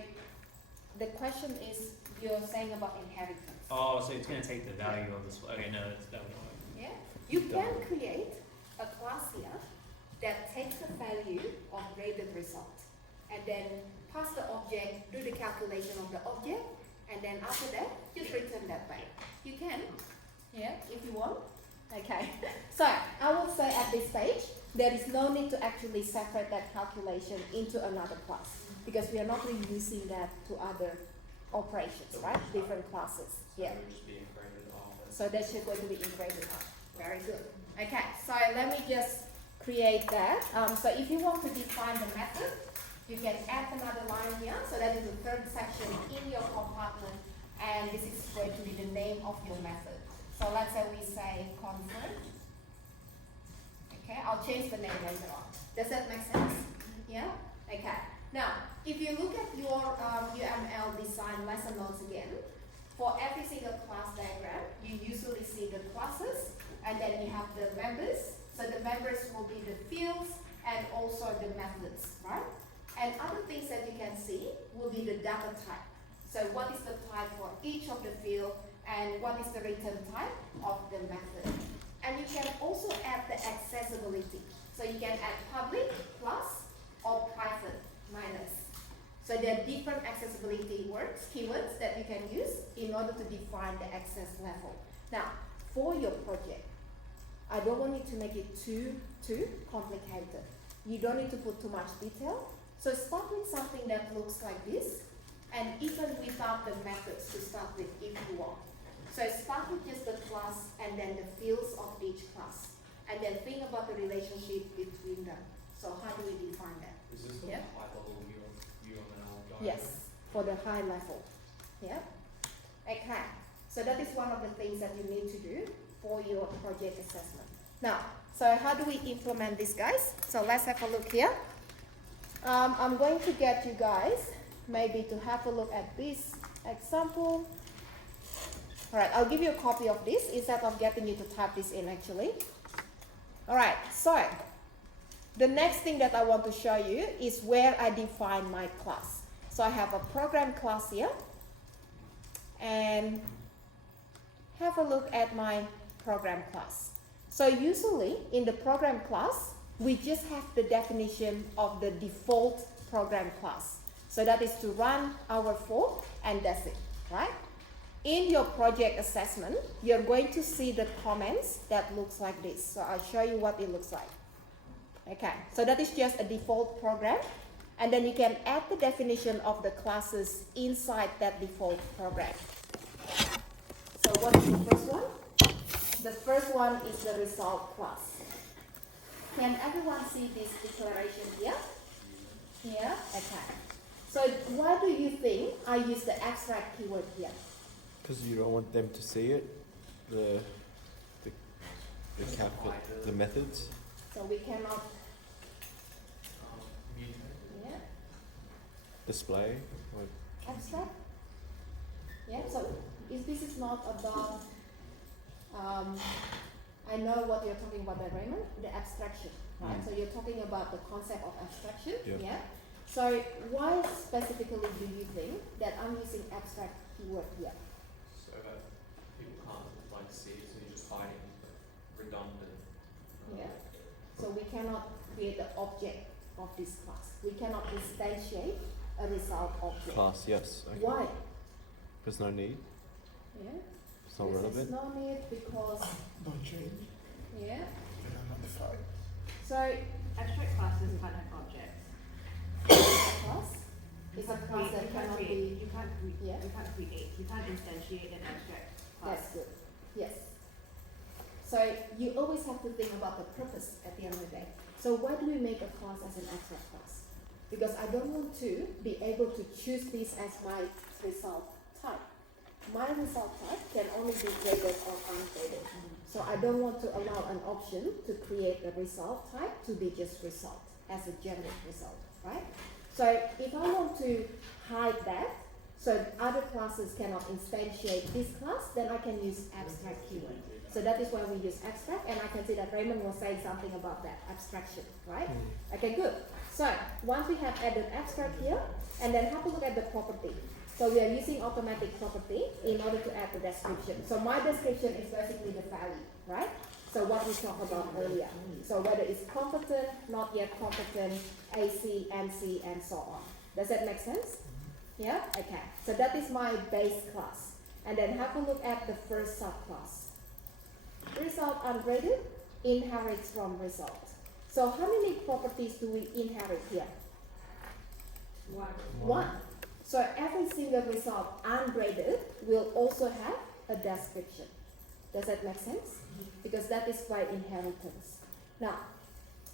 the question is, you're saying about inheritance. Oh, so it's going to take the value of the score. Okay, no, that would work. Yeah, you can create a class here that takes the value of graded result and then pass the object, do the calculation of the object, and then after that, just return that back. You can, yeah, if you want. Okay, so I would say at this stage, there is no need to actually separate that calculation into another class because we are not reusing that to other operations, right? Different classes, yeah. It would just be graded off. So that should going to be integrated up. Very good. Okay, so let me just create that. So if you want to define the method, you can add another line here. So that is the third section in your compartment, and this is going to be the name of your method. So let's say we say convert. Okay, I'll change the name later on. Does that make sense? Yeah? Okay. Now, if you look at your UML design lesson notes again, for every single class diagram, you usually see the classes, and then you have the members. So the members will be the fields and also the methods, right? And other things that you can see will be the data type. So what is the type for each of the field, and what is the return type of the method. And you can also add the accessibility. So you can add public plus or private minus. So there are different accessibility words, keywords that you can use in order to define the access level. Now, for your project, I don't want you to make it too complicated. You don't need to put too much detail. So start with something that looks like this, and even without the methods to start with if you want. So start with just the class and then the fields of each class. And then think about the relationship between them. So how do we define that? Is this the Yeah. high level UML diagram? Yes, for the high level. Yeah? Okay. So that is one of the things that you need to do for your project assessment. Now, so how do we implement this, guys? So let's have a look here. I'm going to get you guys maybe to have a look at this example. Alright, I'll give you a copy of this instead of getting you to type this in actually. Alright, so the next thing that I want to show you is where I define my class. So I have a program class here, and have a look at my program class. So usually in the program class, we just have the definition of the default program class. So that is to run our form, and that's it, right? In your project assessment, you're going to see the comments that looks like this. So I'll show you what it looks like. Okay, so that is just a default program. And then you can add the definition of the classes inside that default program. So what is the first one? The first one is the result class. Can everyone see this declaration here? Yeah? Okay. So why do you think I use the abstract keyword here? Because you don't want them to see it, the methods. So we cannot, yeah, Display. Or abstract. Yeah, so if this is not about, I know what you're talking about there, Raymond, the abstraction, right? So you're talking about the concept of abstraction, Yeah. So why specifically do you think that I'm using abstract keyword here? So that people can't see it, so you're just hiding redundant. Yeah. So we cannot create the object of this class. We cannot instantiate a result object. class, yes. Okay. Why? There's no need. Yeah. It's not This relevant. is no need because, Don't change. yeah. And I'm notified. So Abstract classes can't have objects. a class is a class that cannot be, You can't yeah. create. You can't instantiate an abstract That's good. Yes. So you always have to think about the purpose at the end of the day. So why do we make a class as an abstract class? Because I don't want to be able to choose this as my result type. My result type can only be graded or ungraded. So I don't want to allow an option to create a result type to be just result as a generic result, right? So if I want to hide that, so other classes cannot instantiate this class, then I can use abstract keyword. So that is why we use abstract, and I can see that Raymond was saying something about that, abstraction, right? Okay, good. So once we have added abstract here, and then have a look at the property. So we are using automatic property in order to add the description. So my description is basically the value, right? So what we talked about earlier. So whether it's competent, not yet competent, AC, MC, and so on. Does that make sense? Yeah? Okay. So that is my base class. And then have a look at the first subclass. Result ungraded inherits from result. So how many properties do we inherit here? One. So every single result ungraded will also have a description. Does that make sense? Because that is by inheritance. Now,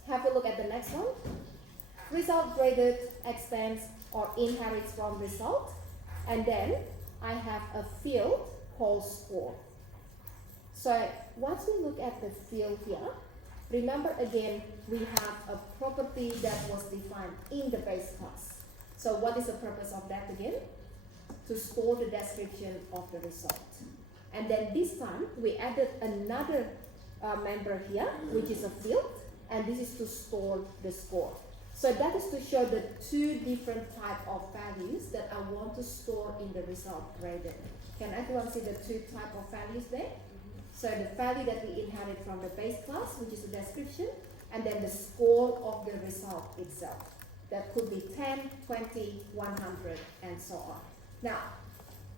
have a look at the next one. Result graded extends or inherits from result. And then I have a field called score. So once we look at the field here, remember again, we have a property that was defined in the base class. So what is the purpose of that again? To store the description of the result. And then this time, we added another member here, which is a field, and this is to store the score. So that is to show the two different type of values that I want to store in the result graded. Can everyone see the two type of values there? So the value that we inherit from the base class, which is the description, and then the score of the result itself. That could be 10, 20, 100, and so on. Now,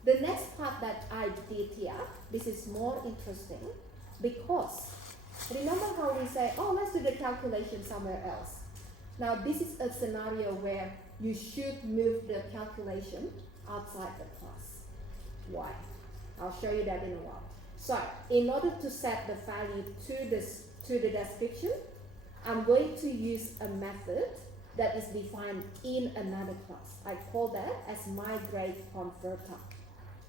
the next part that I did here, this is more interesting because remember how we say, oh, let's do the calculation somewhere else. Now, this is a scenario where you should move the calculation outside the class. Why? I'll show you that in a while. So, in order to set the value to the description, I'm going to use a method that is defined in another class. I call that as my grade converter.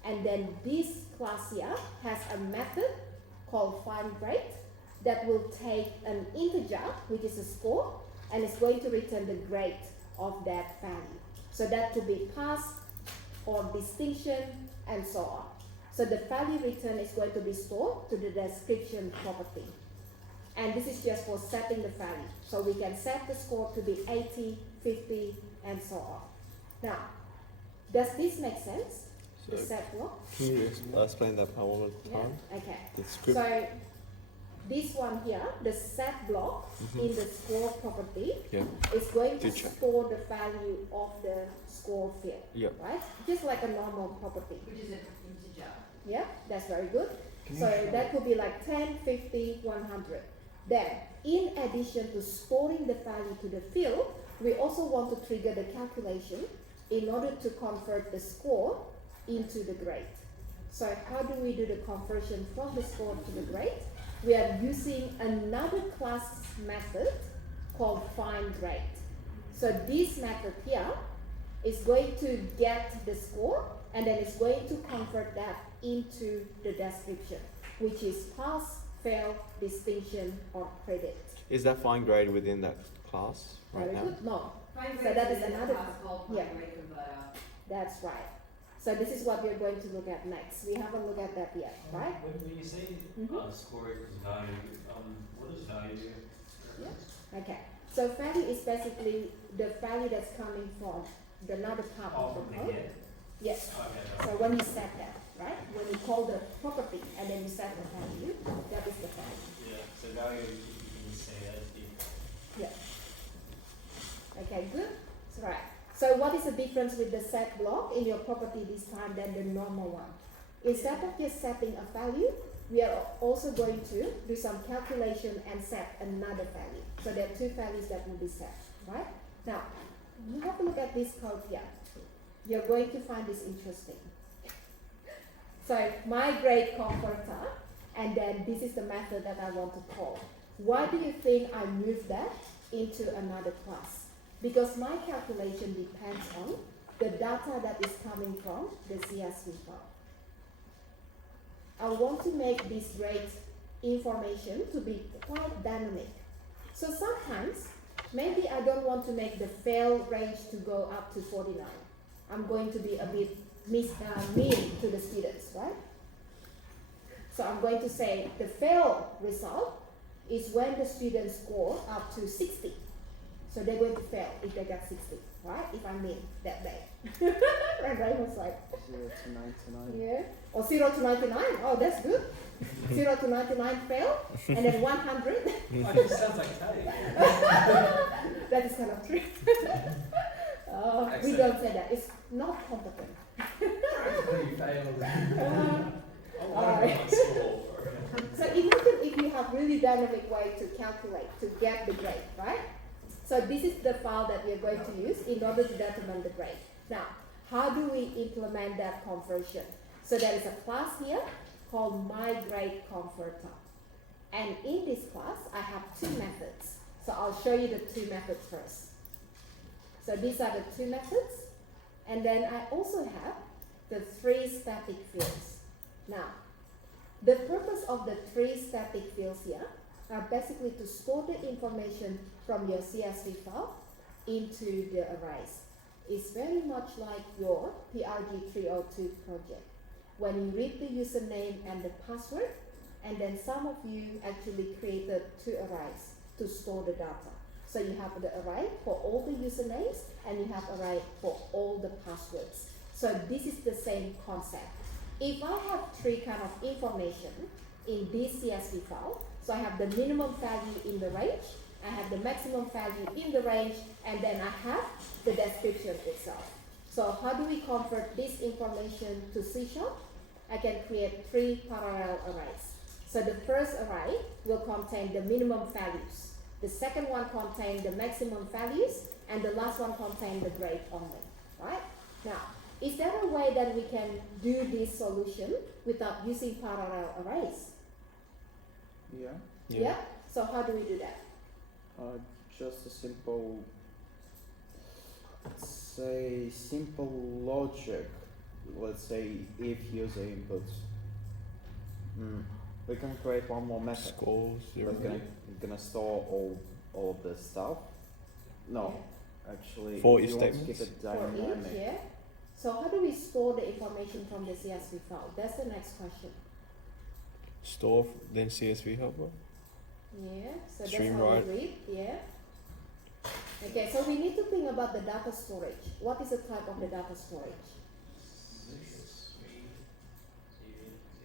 And then this class here has a method called find grade that will take an integer, which is a score, and it's going to return the grade of that value. So that could be pass or distinction and so on. So the value returned is going to be stored to the description property. And this is just for setting the value. So we can set the score to be 80, 50, and so on. Now, does this make sense? The set block? Can you explain that part one more time? Yeah? Okay. The script. So this one here, the set block in the score property is going to store the value of the score field, right? Just like a normal property. Which is an integer. Yeah, that's very good. So that could be like 10, 50, 100. Then, in addition to storing the value to the field, we also want to trigger the calculation in order to convert the score into the grade. So how do we do the conversion from the score to the grade? We are using another class method called find grade. So this method here is going to get the score and then it's going to convert that into the description, which is pass, fail, distinction, or credit. Is that fine grade within that class right Very now? good. No. Find So grade that is is in another- a class called yeah. find grade converter. That's right. So this is what we're going to look at next. We haven't looked at that yet, right? When you say score equals value, what does value do? Yeah. Okay. So value is basically the value that's coming from the another part of the code. Yes. Okay. So when you set that, right? When you call the property and then you set the value, that is the value. Yeah. So value you can say that is the. Yeah. Okay, good. So, right. So what is the difference with the set block in your property this time than the normal one? Instead of just setting a value, we are also going to do some calculation and set another value. So there are two values that will be set, right? Now, you have a look at this code here. You're going to find this interesting. So my grade converter, and then this is the method that I want to call. Why do you think I moved that into another class? Because my calculation depends on the data that is coming from the CSV file. I want to make this grade information to be quite dynamic. So sometimes, maybe I don't want to make the fail range to go up to 49. I'm going to be a bit mean to the students, right? So I'm going to say the fail result is when the students score up to 60. So they're going to fail if they get 60, right? If I'm mean that day. And Ray was like, 0 to 99. yeah. Or 0 to 99, oh that's good. 0 to 99 fail, and then 100. Oh, it sounds like Teddy. That is kind of true. We don't say that, it's not competent. You failed. Alright. So imagine if you have really dynamic way to calculate, to get the grade, right? So this is the file that we are going to use in order to determine the grade. Now, how do we implement that conversion? So there is a class here called myGradeConverter. And in this class, I have two methods. So I'll show you the two methods first. So these are the two methods. And then I also have the three static fields. Now, the purpose of the three static fields here are basically to store the information from your CSV file into the arrays. It's very much like your PROG 302 project. When you read the username and the password, and then some of you actually created two arrays to store the data. So you have the array for all the usernames, and you have array for all the passwords. So this is the same concept. If I have three kind of information in this CSV file, so I have the minimum value in the range, I have the maximum value in the range, and then I have the description itself. So how do we convert this information to C#? I can create three parallel arrays. So the first array will contain the minimum values. The second one contains the maximum values, and the last one contains the grade only, right? Now, is there a way that we can do this solution without using parallel arrays? Yeah. So how do we do that? Just a simple, say, simple logic. Let's say if user inputs, we can create one more method. Score 0. That's gonna store all of this stuff. No, actually, For if each you want to keep statements? it For dynamic. each, yeah? So how do we store the information from the CSV file? That's the next question. Store, then CSV helper. Yeah, so that's Stream how write. we read, yeah. Okay, so we need to think about the data storage. What is the type of the data storage?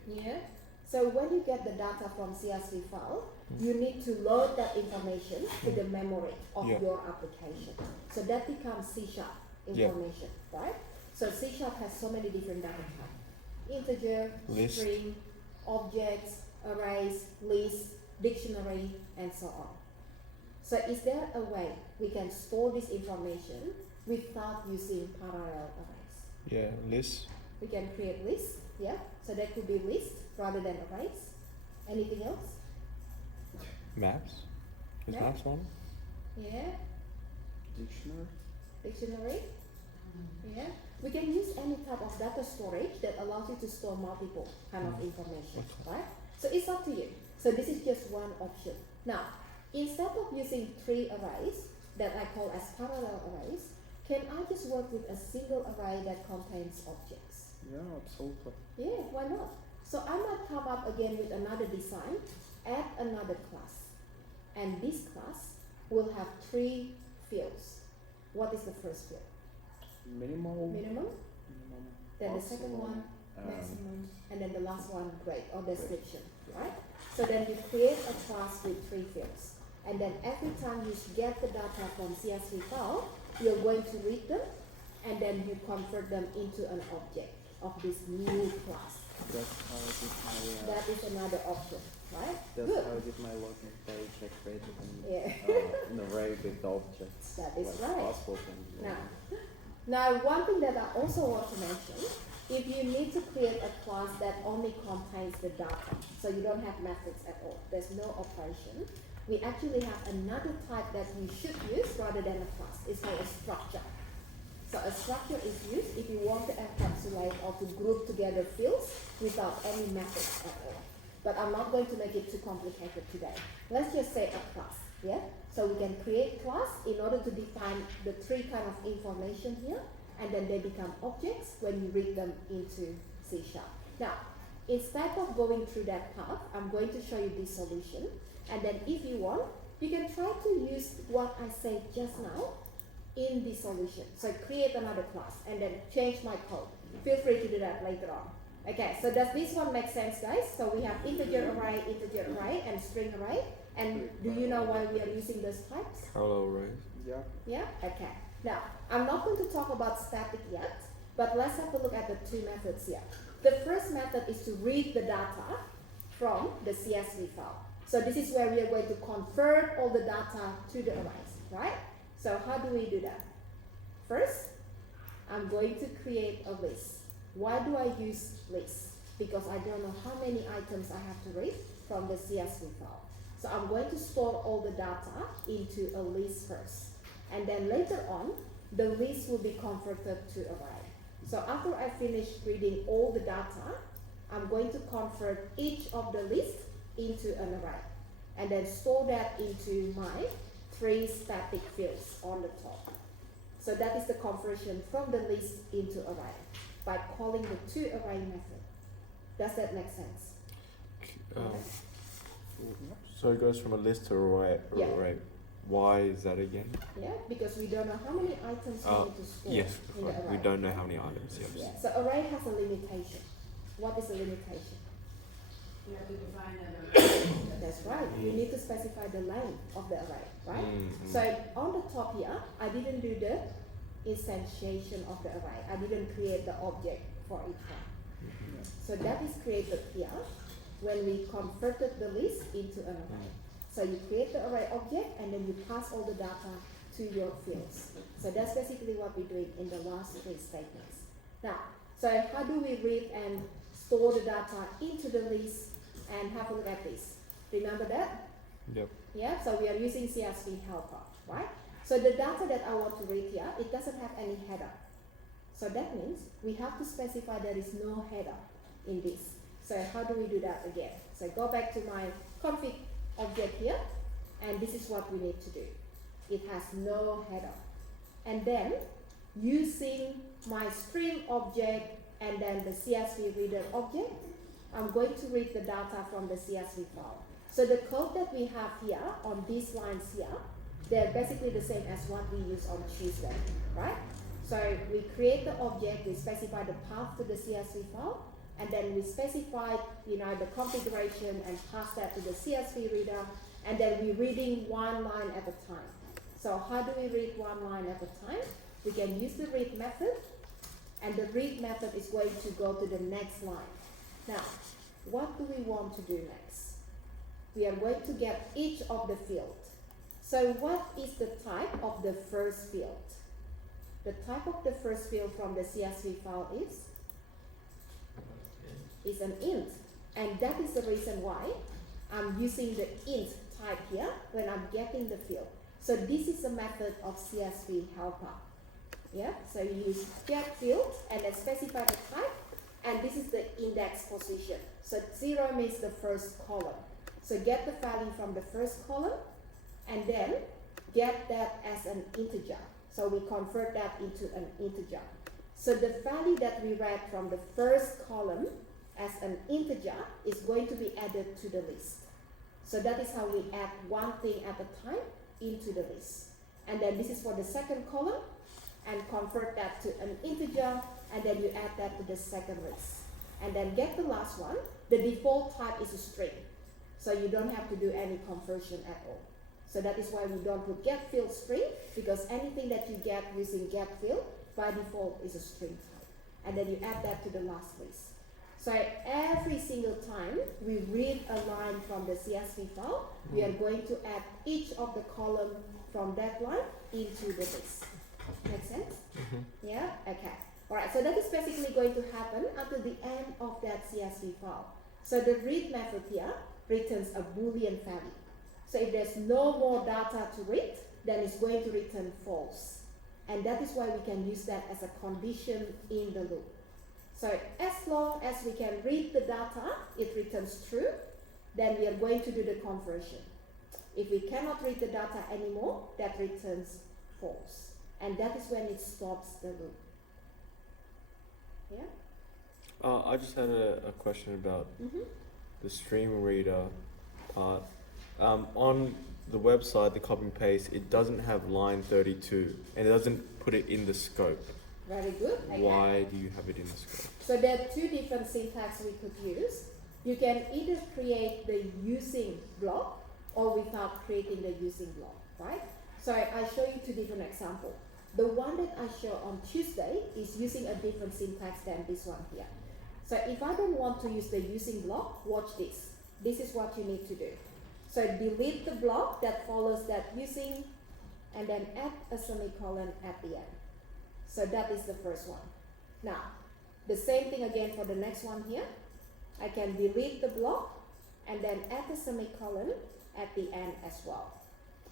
Yeah, so when you get the data from CSV file, you need to load that information to the memory of Yeah. your application. So that becomes C# Yeah. information, right? So C# has so many different data types. Integer, List. string, objects, arrays, lists, dictionary, and so on. So is there a way we can store this information without using parallel arrays? Yeah, list. We can create lists, yeah? So that could be lists rather than arrays. Anything else? Maps. Is Map? maps one? Yeah, Dictionary. dictionary, yeah? We can use any type of data storage that allows you to store multiple kind of information, right? So it's up to you. So this is just one option. Now, instead of using three arrays that I call as parallel arrays, can I just work with a single array that contains objects? Yeah, absolutely. Yeah, why not? So I might come up again with another design, add another class. And this class will have three fields. What is the first field? Minimum. Minimum, then the second maximum, one, maximum, and then the last one, grade or description, right? So then you create a class with three fields. And then every time you get the data from CSV file, you're going to read them, and then you convert them into an object of this new class. That's how I did my. That is another option, right? That's Good. how I did my login page. I created Yeah. an array with objects. That is like right. passport and. Now, one thing that I also want to mention if you need to create a class that only contains the data, so you don't have methods at all, there's no operation, we actually have another type that you should use rather than a class. It's called a structure. So a structure is used if you want to encapsulate or to group together fields without any methods at all. But I'm not going to make it too complicated today. Let's just say a class, yeah? So we can create class in order to define the three kind of information here, and then they become objects when you read them into C#. Now, instead of going through that path, I'm going to show you this solution, and then if you want, you can try to use what I said just now in the solution. So create another class and then change my code. Feel free to do that later on. Okay, so does this one make sense, guys? So we have integer array, and string array. And do you know why we are using those types? Parallel arrays. Yeah. Yeah? Okay. Now, I'm not going to talk about static yet, but let's have a look at the two methods here. The first method is to read the data from the CSV file. So this is where we are going to convert all the data to the arrays, right? So how do we do that? First, I'm going to create a list. Why do I use list? Because I don't know how many items I have to read from the CSV file. So I'm going to store all the data into a list first. And then later on, the list will be converted to array. So after I finish reading all the data, I'm going to convert each of the lists into an array. And then store that into my 3 static fields on the top. So that is the conversion from the list into array by calling the toArray method. Does that make sense? So it goes from a list to array. Yeah. Array. Why is that again? Yeah, because we don't know how many items we need to store Yes, in the array. we don't know how many items. Yes. Yeah. So array has a limitation. What is the limitation? You have to define an That's right. You need to specify the length of the array, right? So on the top here, I didn't do the instantiation of the array. I didn't create the object for each one. So that is created here when we converted the list into an array. So you create the array object and then you pass all the data to your fields. So that's basically what we're doing in the last 3 statements. Now, so how do we read and store the data into the list and have a look at this? Remember that? Yep. Yeah, so we are using CSV helper, right? So the data that I want to read here, it doesn't have any header. So that means we have to specify there is no header in this. So how do we do that again? So go back to my config object here, and this is what we need to do. It has no header. And then using my string object and then the CSV reader object, I'm going to read the data from the CSV file. So the code that we have here on these lines here, they're basically the same as what we use on Tuesday, right? So we create the object, we specify the path to the CSV file, and then we specify, the configuration and pass that to the CSV reader, and then we're reading one line at a time. So how do we read one line at a time? We can use the read method, and the read method is going to go to the next line. Now, what do we want to do next? We are going to get each of the fields. So what is the type of the first field? The type of the first field from the CSV file is an int. And that is the reason why I'm using the int type here when I'm getting the field. So this is a method of CSV helper. Yeah, so you use get field and then specify the type, and this is the index position. So 0 means the first column. So get the value from the first column and then get that as an integer. So we convert that into an integer. So the value that we read from the first column as an integer is going to be added to the list. So that is how we add one thing at a time into the list. And then this is for the second column, and convert that to an integer, and then you add that to the second list. And then get the last one. The default type is a string, so you don't have to do any conversion at all. So that is why we don't put get field string, because anything that you get using get field by default is a string type. And then you add that to the last list. So every single time we read a line from the CSV file, we are going to add each of the column from that line into the list. Make sense? Yeah? Okay. Alright, so that is basically going to happen until the end of that CSV file. So the read method here returns a Boolean value. So if there's no more data to read, then it's going to return false. And that is why we can use that as a condition in the loop. So as long as we can read the data, it returns true, then we are going to do the conversion. If we cannot read the data anymore, that returns false. And that is when it stops the loop. Yeah? I just had a question about the stream reader part. On the website, the copy and paste, it doesn't have line 32 and it doesn't put it in the scope. Very good. Okay. Why do you have it in the scope? So there are two different syntax we could use. You can either create the using block or without creating the using block, right? So I'll show you two different examples. The one that I show on Tuesday is using a different syntax than this one here. So if I don't want to use the using block, watch this. This is what you need to do. So delete the block that follows that using and then add a semicolon at the end. So that is the first one. Now, the same thing again for the next one here. I can delete the block and then add a semicolon at the end as well.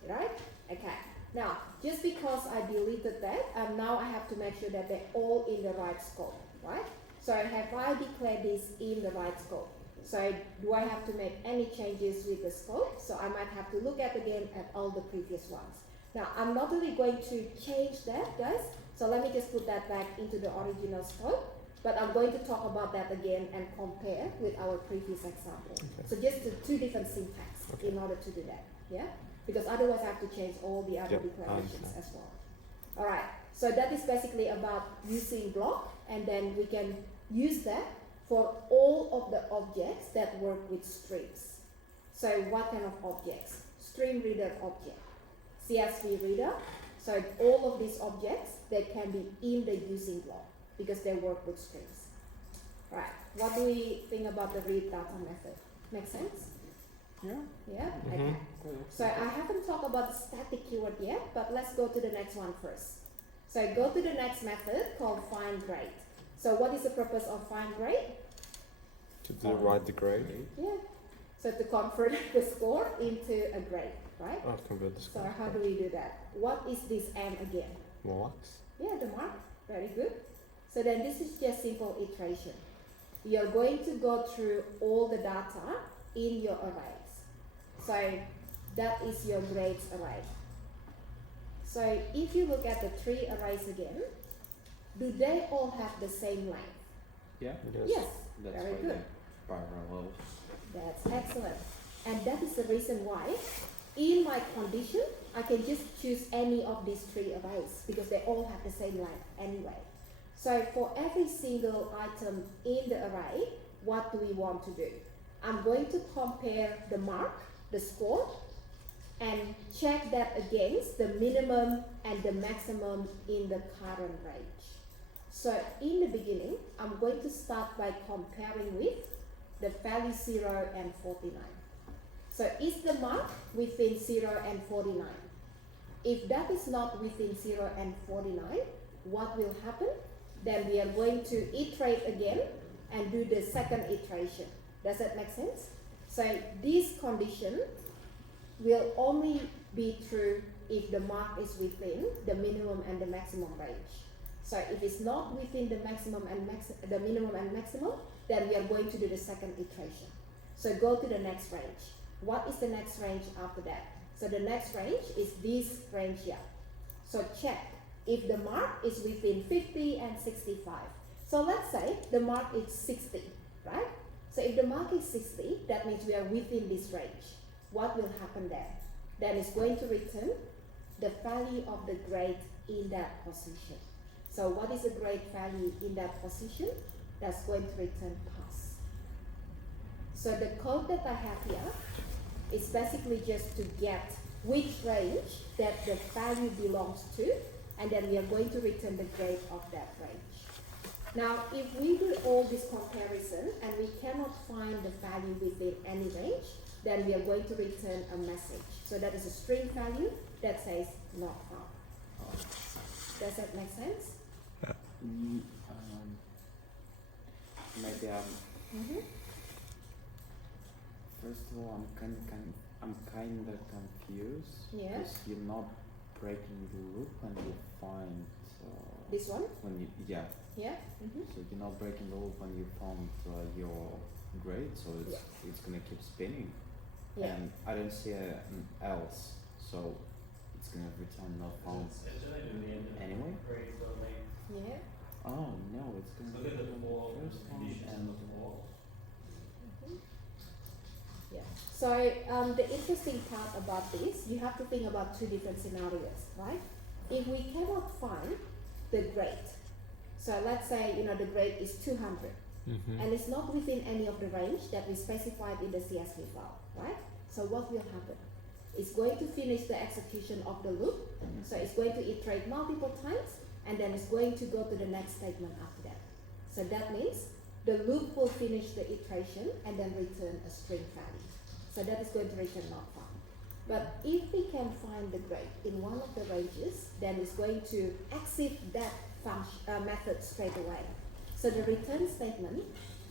Right? Okay. Now, just because I deleted that, now I have to make sure that they're all in the right scope, right? So have I declared this in the right scope? So do I have to make any changes with the scope? So I might have to look at again at all the previous ones. Now, I'm not really going to change that, guys. So let me just put that back into the original scope. But I'm going to talk about that again and compare with our previous example. Okay. So just the two different syntax in order to do that, yeah? Because otherwise I have to change all the other declarations as well. All right, so that is basically about using block, and then we can use that for all of the objects that work with streams. So what kind of objects? Stream reader object, CSV reader. So all of these objects that can be in the using block because they work with streams. Right, what do we think about the read data method? Make sense? Yeah. Yeah? Okay. So I haven't talked about the static keyword yet, but let's go to the next one first. So go to the next method called find grade. So what is the purpose of find grade? To write the grade? Yeah. So to convert the score into a grade, right? Oh, convert the So score. how do we do that? What is this M again? Marks? Yeah, the mark. Very good. So then this is just simple iteration. You're going to go through all the data in your arrays. So that is your grades array. So if you look at the three arrays again, do they all have the same length? Yeah. Yes. That's Very why good. they're parallel. That's excellent. And that is the reason why in my condition, I can just choose any of these three arrays because they all have the same length anyway. So for every single item in the array, what do we want to do? I'm going to compare the mark, the score, and check that against the minimum and the maximum in the current range. So in the beginning, I'm going to start by comparing with the value 0 and 49. So is the mark within 0 and 49? If that is not within 0 and 49, what will happen? Then we are going to iterate again and do the second iteration. Does that make sense? So this condition will only be true if the mark is within the minimum and the maximum range. So if it's not within the maximum and the minimum and maximum, then we are going to do the second iteration. So go to the next range. What is the next range after that? So the next range is this range here. So check if the mark is within 50 and 65. So let's say the mark is 60, right? So if the mark is 60, that means we are within this range. What will happen then? Then it's going to return the value of the grade in that position. So what is the grade value in that position? That's going to return pass. So the code that I have here is basically just to get which range that the value belongs to, and then we are going to return the grade of that range. Now, if we do all this comparison and we cannot find the value within any range, then we are going to return a message. So that is a string value that says not found. Does that make sense? Yeah. Mm-hmm. First of all, I'm kind of confused. Yeah. Because you're not breaking the loop when you find. This one? When you yeah. Yeah. Mm-hmm. So you're not breaking the loop when you found your grade, so it's gonna keep spinning. Yeah. And I don't see an else, so it's gonna return not found anyway. Yeah. Oh no, it's gonna Look at the return four the first one conditions and of the wall. Yeah. So the interesting part about this, you have to think about two different scenarios, right? If we cannot find the grade, so let's say the grade is 200, and it's not within any of the range that we specified in the CSV file, right? So what will happen? It's going to finish the execution of the loop, so it's going to iterate multiple times, and then it's going to go to the next statement after that. So that means the loop will finish the iteration and then return a string value. So that is going to return not found. But if we can find the grade in one of the ranges, then it's going to exit that method straight away. So the return statement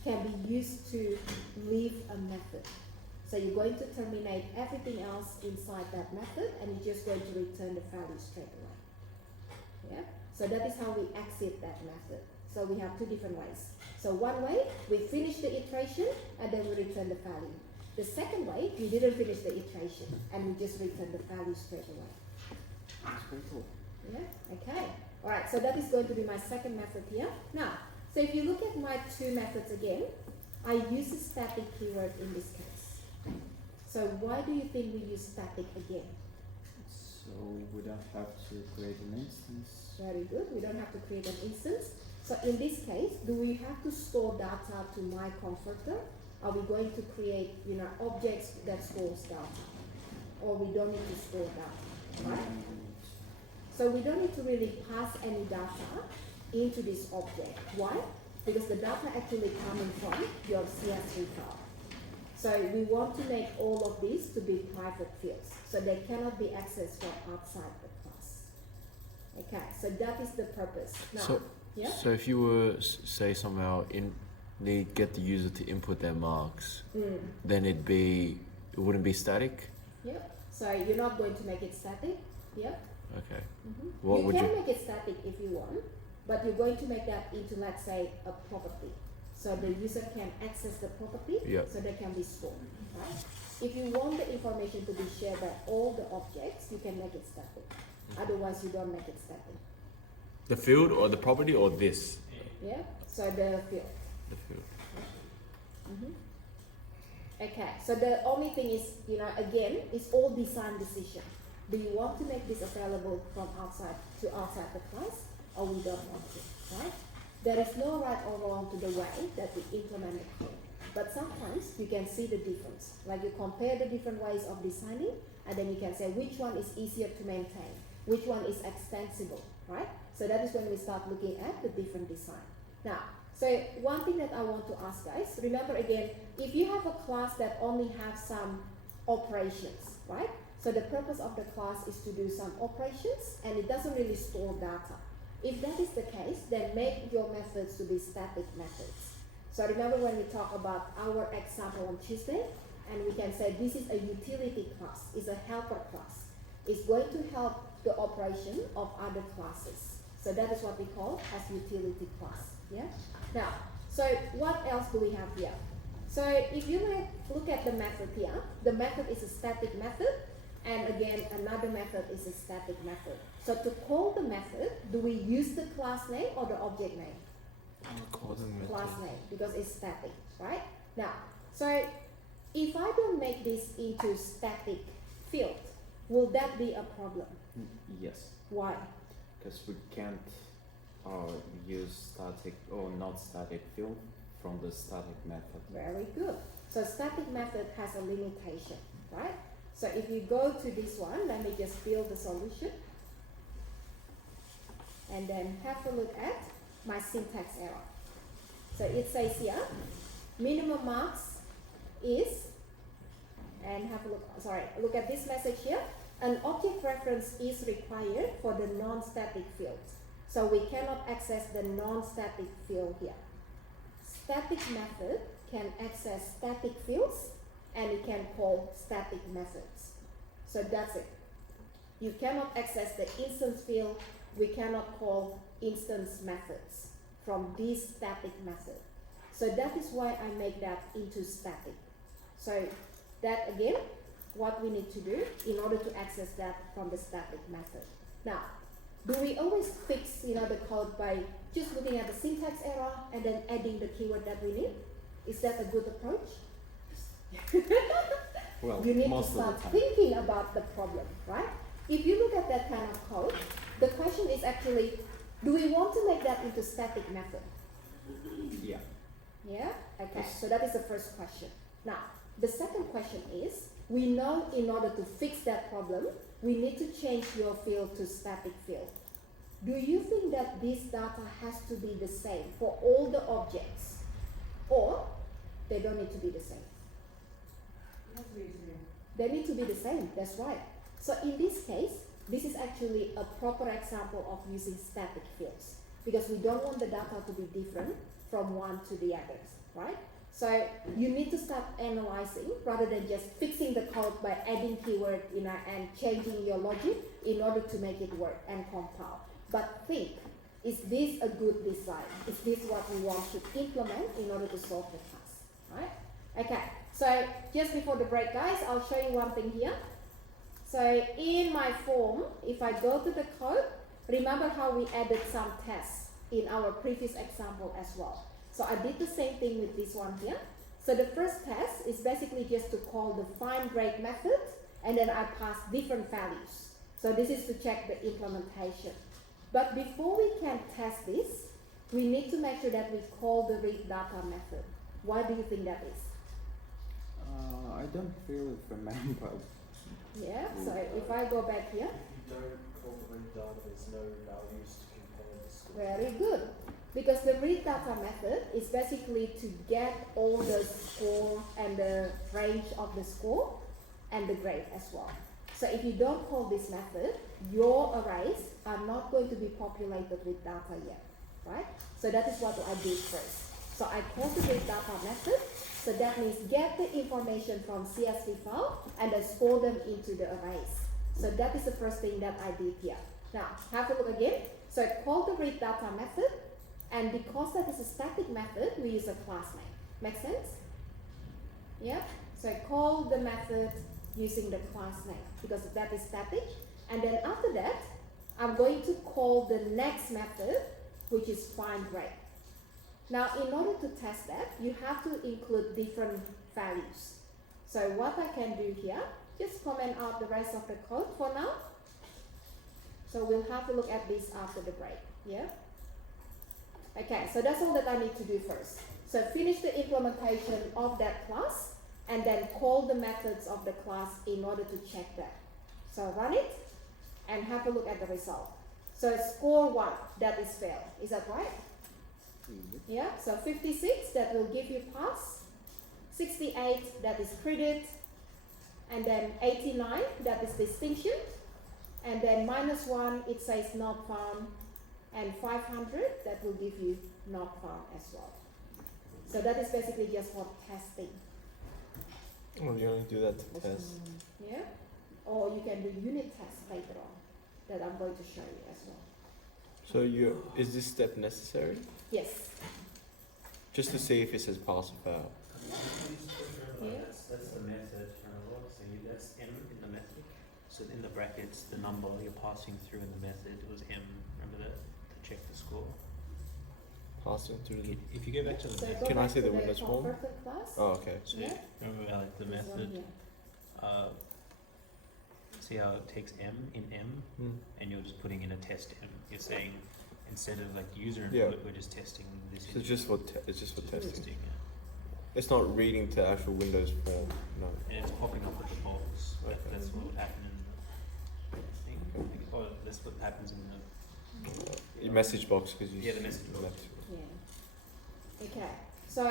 can be used to leave a method. So you're going to terminate everything else inside that method, and you're just going to return the value straight away. Yeah. So that is how we exit that method. So we have two different ways. So one way, we finish the iteration and then we return the value. The second way, we didn't finish the iteration and we just return the value straight away. that's pretty cool. Yeah, okay. All right, so that is going to be my second method here. Now, so if you look at my two methods again, I use a static keyword in this case. So why do you think we use static again? So we don't have to create an instance. Very good, we don't have to create an instance. So in this case, do we have to store data to my converter? Are we going to create, objects that stores data? Or we don't need to store data, right? So we don't need to really pass any data into this object. Why? Because the data actually coming from your CSV file. So we want to make all of these to be private fields, so they cannot be accessed from outside the class. Okay, so that is the purpose. Now, So if you were say somehow get the user to input their marks, then it wouldn't be static. Yep. So you're not going to make it static. Yep. Okay. Mm-hmm. What you would can you? make it static if you want, but you're going to make that into, let's say, a property. So the user can access the property, Yep. so they can be stored, right? If you want the information to be shared by all the objects, you can make it static. Otherwise, you don't make it static. The field or the property or this? Yeah. So the field. The field. Mm-hmm. Okay. So the only thing is, again, it's all design decision. Do you want to make this available from outside to outside the class, or we don't want to, right? There is no right or wrong to the way that we implement the code. But sometimes you can see the difference. Like you compare the different ways of designing, and then you can say which one is easier to maintain, which one is extensible, right? So that is when we start looking at the different design. Now, so one thing that I want to ask guys, remember again, if you have a class that only has some operations, right? So the purpose of the class is to do some operations, and it doesn't really store data. If that is the case, then make your methods to be static methods. So remember when we talk about our example on Tuesday, and we can say this is a utility class, is a helper class. It's going to help the operation of other classes. So that is what we call as utility class. Yeah. Now, so what else do we have here? So if you look at the method here, the method is a static method, and again another method is a static method. So to call the method, do we use the class name or the object name? Class name, because it's static, right? Now, so if I don't make this into static field, will that be a problem? Yes, Why? because we can't use static or not static field from the static method. Very good. So static method has a limitation, right? So if you go to this one, let me just build the solution. And then have a look at my syntax error. So it says here, minimum marks is, and have a look at this message here. An object reference is required for the non-static fields. So we cannot access the non-static field here. static method can access static fields and it can call static methods. So that's it. You cannot access the instance field. We cannot call instance methods from this static method. So that is why I make that into static. So that again, what we need to do in order to access that from the static method. Now, do we always fix the code by just looking at the syntax error and then adding the keyword that we need? Is that a good approach? Well, You need to most of the start time. thinking about the problem, right? If you look at that kind of code, the question is actually, do we want to make that into static method? Yeah. Yeah? Okay, Yes. so that is the first question. Now, the second question is, we know in order to fix that problem, we need to change your field to static field. Do you think that this data has to be the same for all the objects? Or they don't need to be the same? That's what you're saying. They need to be the same, that's right. So in this case, this is actually a proper example of using static fields because we don't want the data to be different from one to the others, right? So you need to start analyzing rather than just fixing the code by adding keyword, and changing your logic in order to make it work and compile. But think, is this a good design? Is this what we want to implement in order to solve the task, right? Okay, so just before the break, guys, I'll show you one thing here. So in my form, if I go to the code, remember how we added some tests in our previous example as well. So I did the same thing with this one here. So the first test is basically just to call the find grade method, and then I pass different values. So this is to check the implementation. But before we can test this, we need to make sure that we call the read data method. Why do you think that is? I don't really remember. Yeah, so if I go back here, If you don't call the read data, there's no values to compare the score. very good. Because the read data method is basically to get all the score and the range of the score and the grade as well. So if you don't call this method, your arrays are not going to be populated with data yet, right? So that is what I did first. So I called the read data method. So that means get the information from CSV file and then store them into the arrays. So that is the first thing that I did here. Now, have a look again. So I called the read data method, and because that is a static method, we use a class name. Make sense? Yeah? So I call the method using the class name because that is static. And then after that, I'm going to call the next method, which is find grade. Now, in order to test that, you have to include different values. So what I can do here, just comment out the rest of the code for now. So we'll have a look at this after the break, yeah? Okay, so that's all that I need to do first. So finish the implementation of that class and then call the methods of the class in order to check that. So run it and have a look at the result. So score 1, that is fail. Is that right? Yeah, so 56, that will give you pass. 68, that is credit. And then 89, that is distinction. And then -1, it says not found. And 500, that will give you not found as well. So that is basically just for testing. Or you only do that to test. Yeah? Or you can do unit tests later on that I'm going to show you as well. So is this step necessary? Yes. Just to see if it says pass or fail. Yeah. That's the method. So that's M in the method. So in the brackets, the number you're passing through in the method was M. Remember that to check the score. Passing through the. If you go back to the So method, go Can I back see to the Windows form? converted class. Oh, okay. so Yeah. remember like the This one method. here. See how it takes M in M, Hmm. and you're just putting in a test M. You're saying instead of like user Yeah. input, we're just testing this. So it's just for it's just for testing. testing, yeah. It's not reading to actual Windows form. No. And it's popping up with the box. Okay. That's what would happen in the thing. Or that's what happens in the Your message box because you. Yeah, the message box. Yeah. Okay. So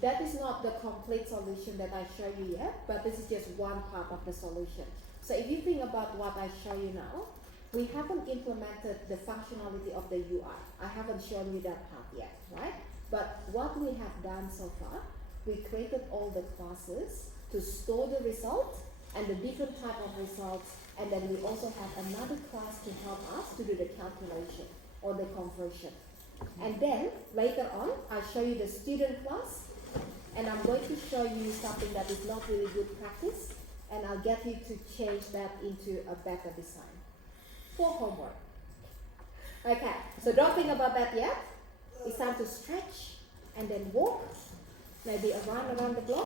that is not the complete solution that I show you yet, but this is just one part of the solution. So if you think about what I show you now, we haven't implemented the functionality of the UI. I haven't shown you that part yet, right? But what what we have done so far, we created all the classes to store the result and the different type of results, and then we also have another class to help us to do the calculation or the conversion. And then later on, I'll show you the student class, and I'm going to show you something that is not really good practice, and I'll get you to change that into a better design for homework. Okay, so don't think about that yet. It's time to stretch and then walk, maybe around the block.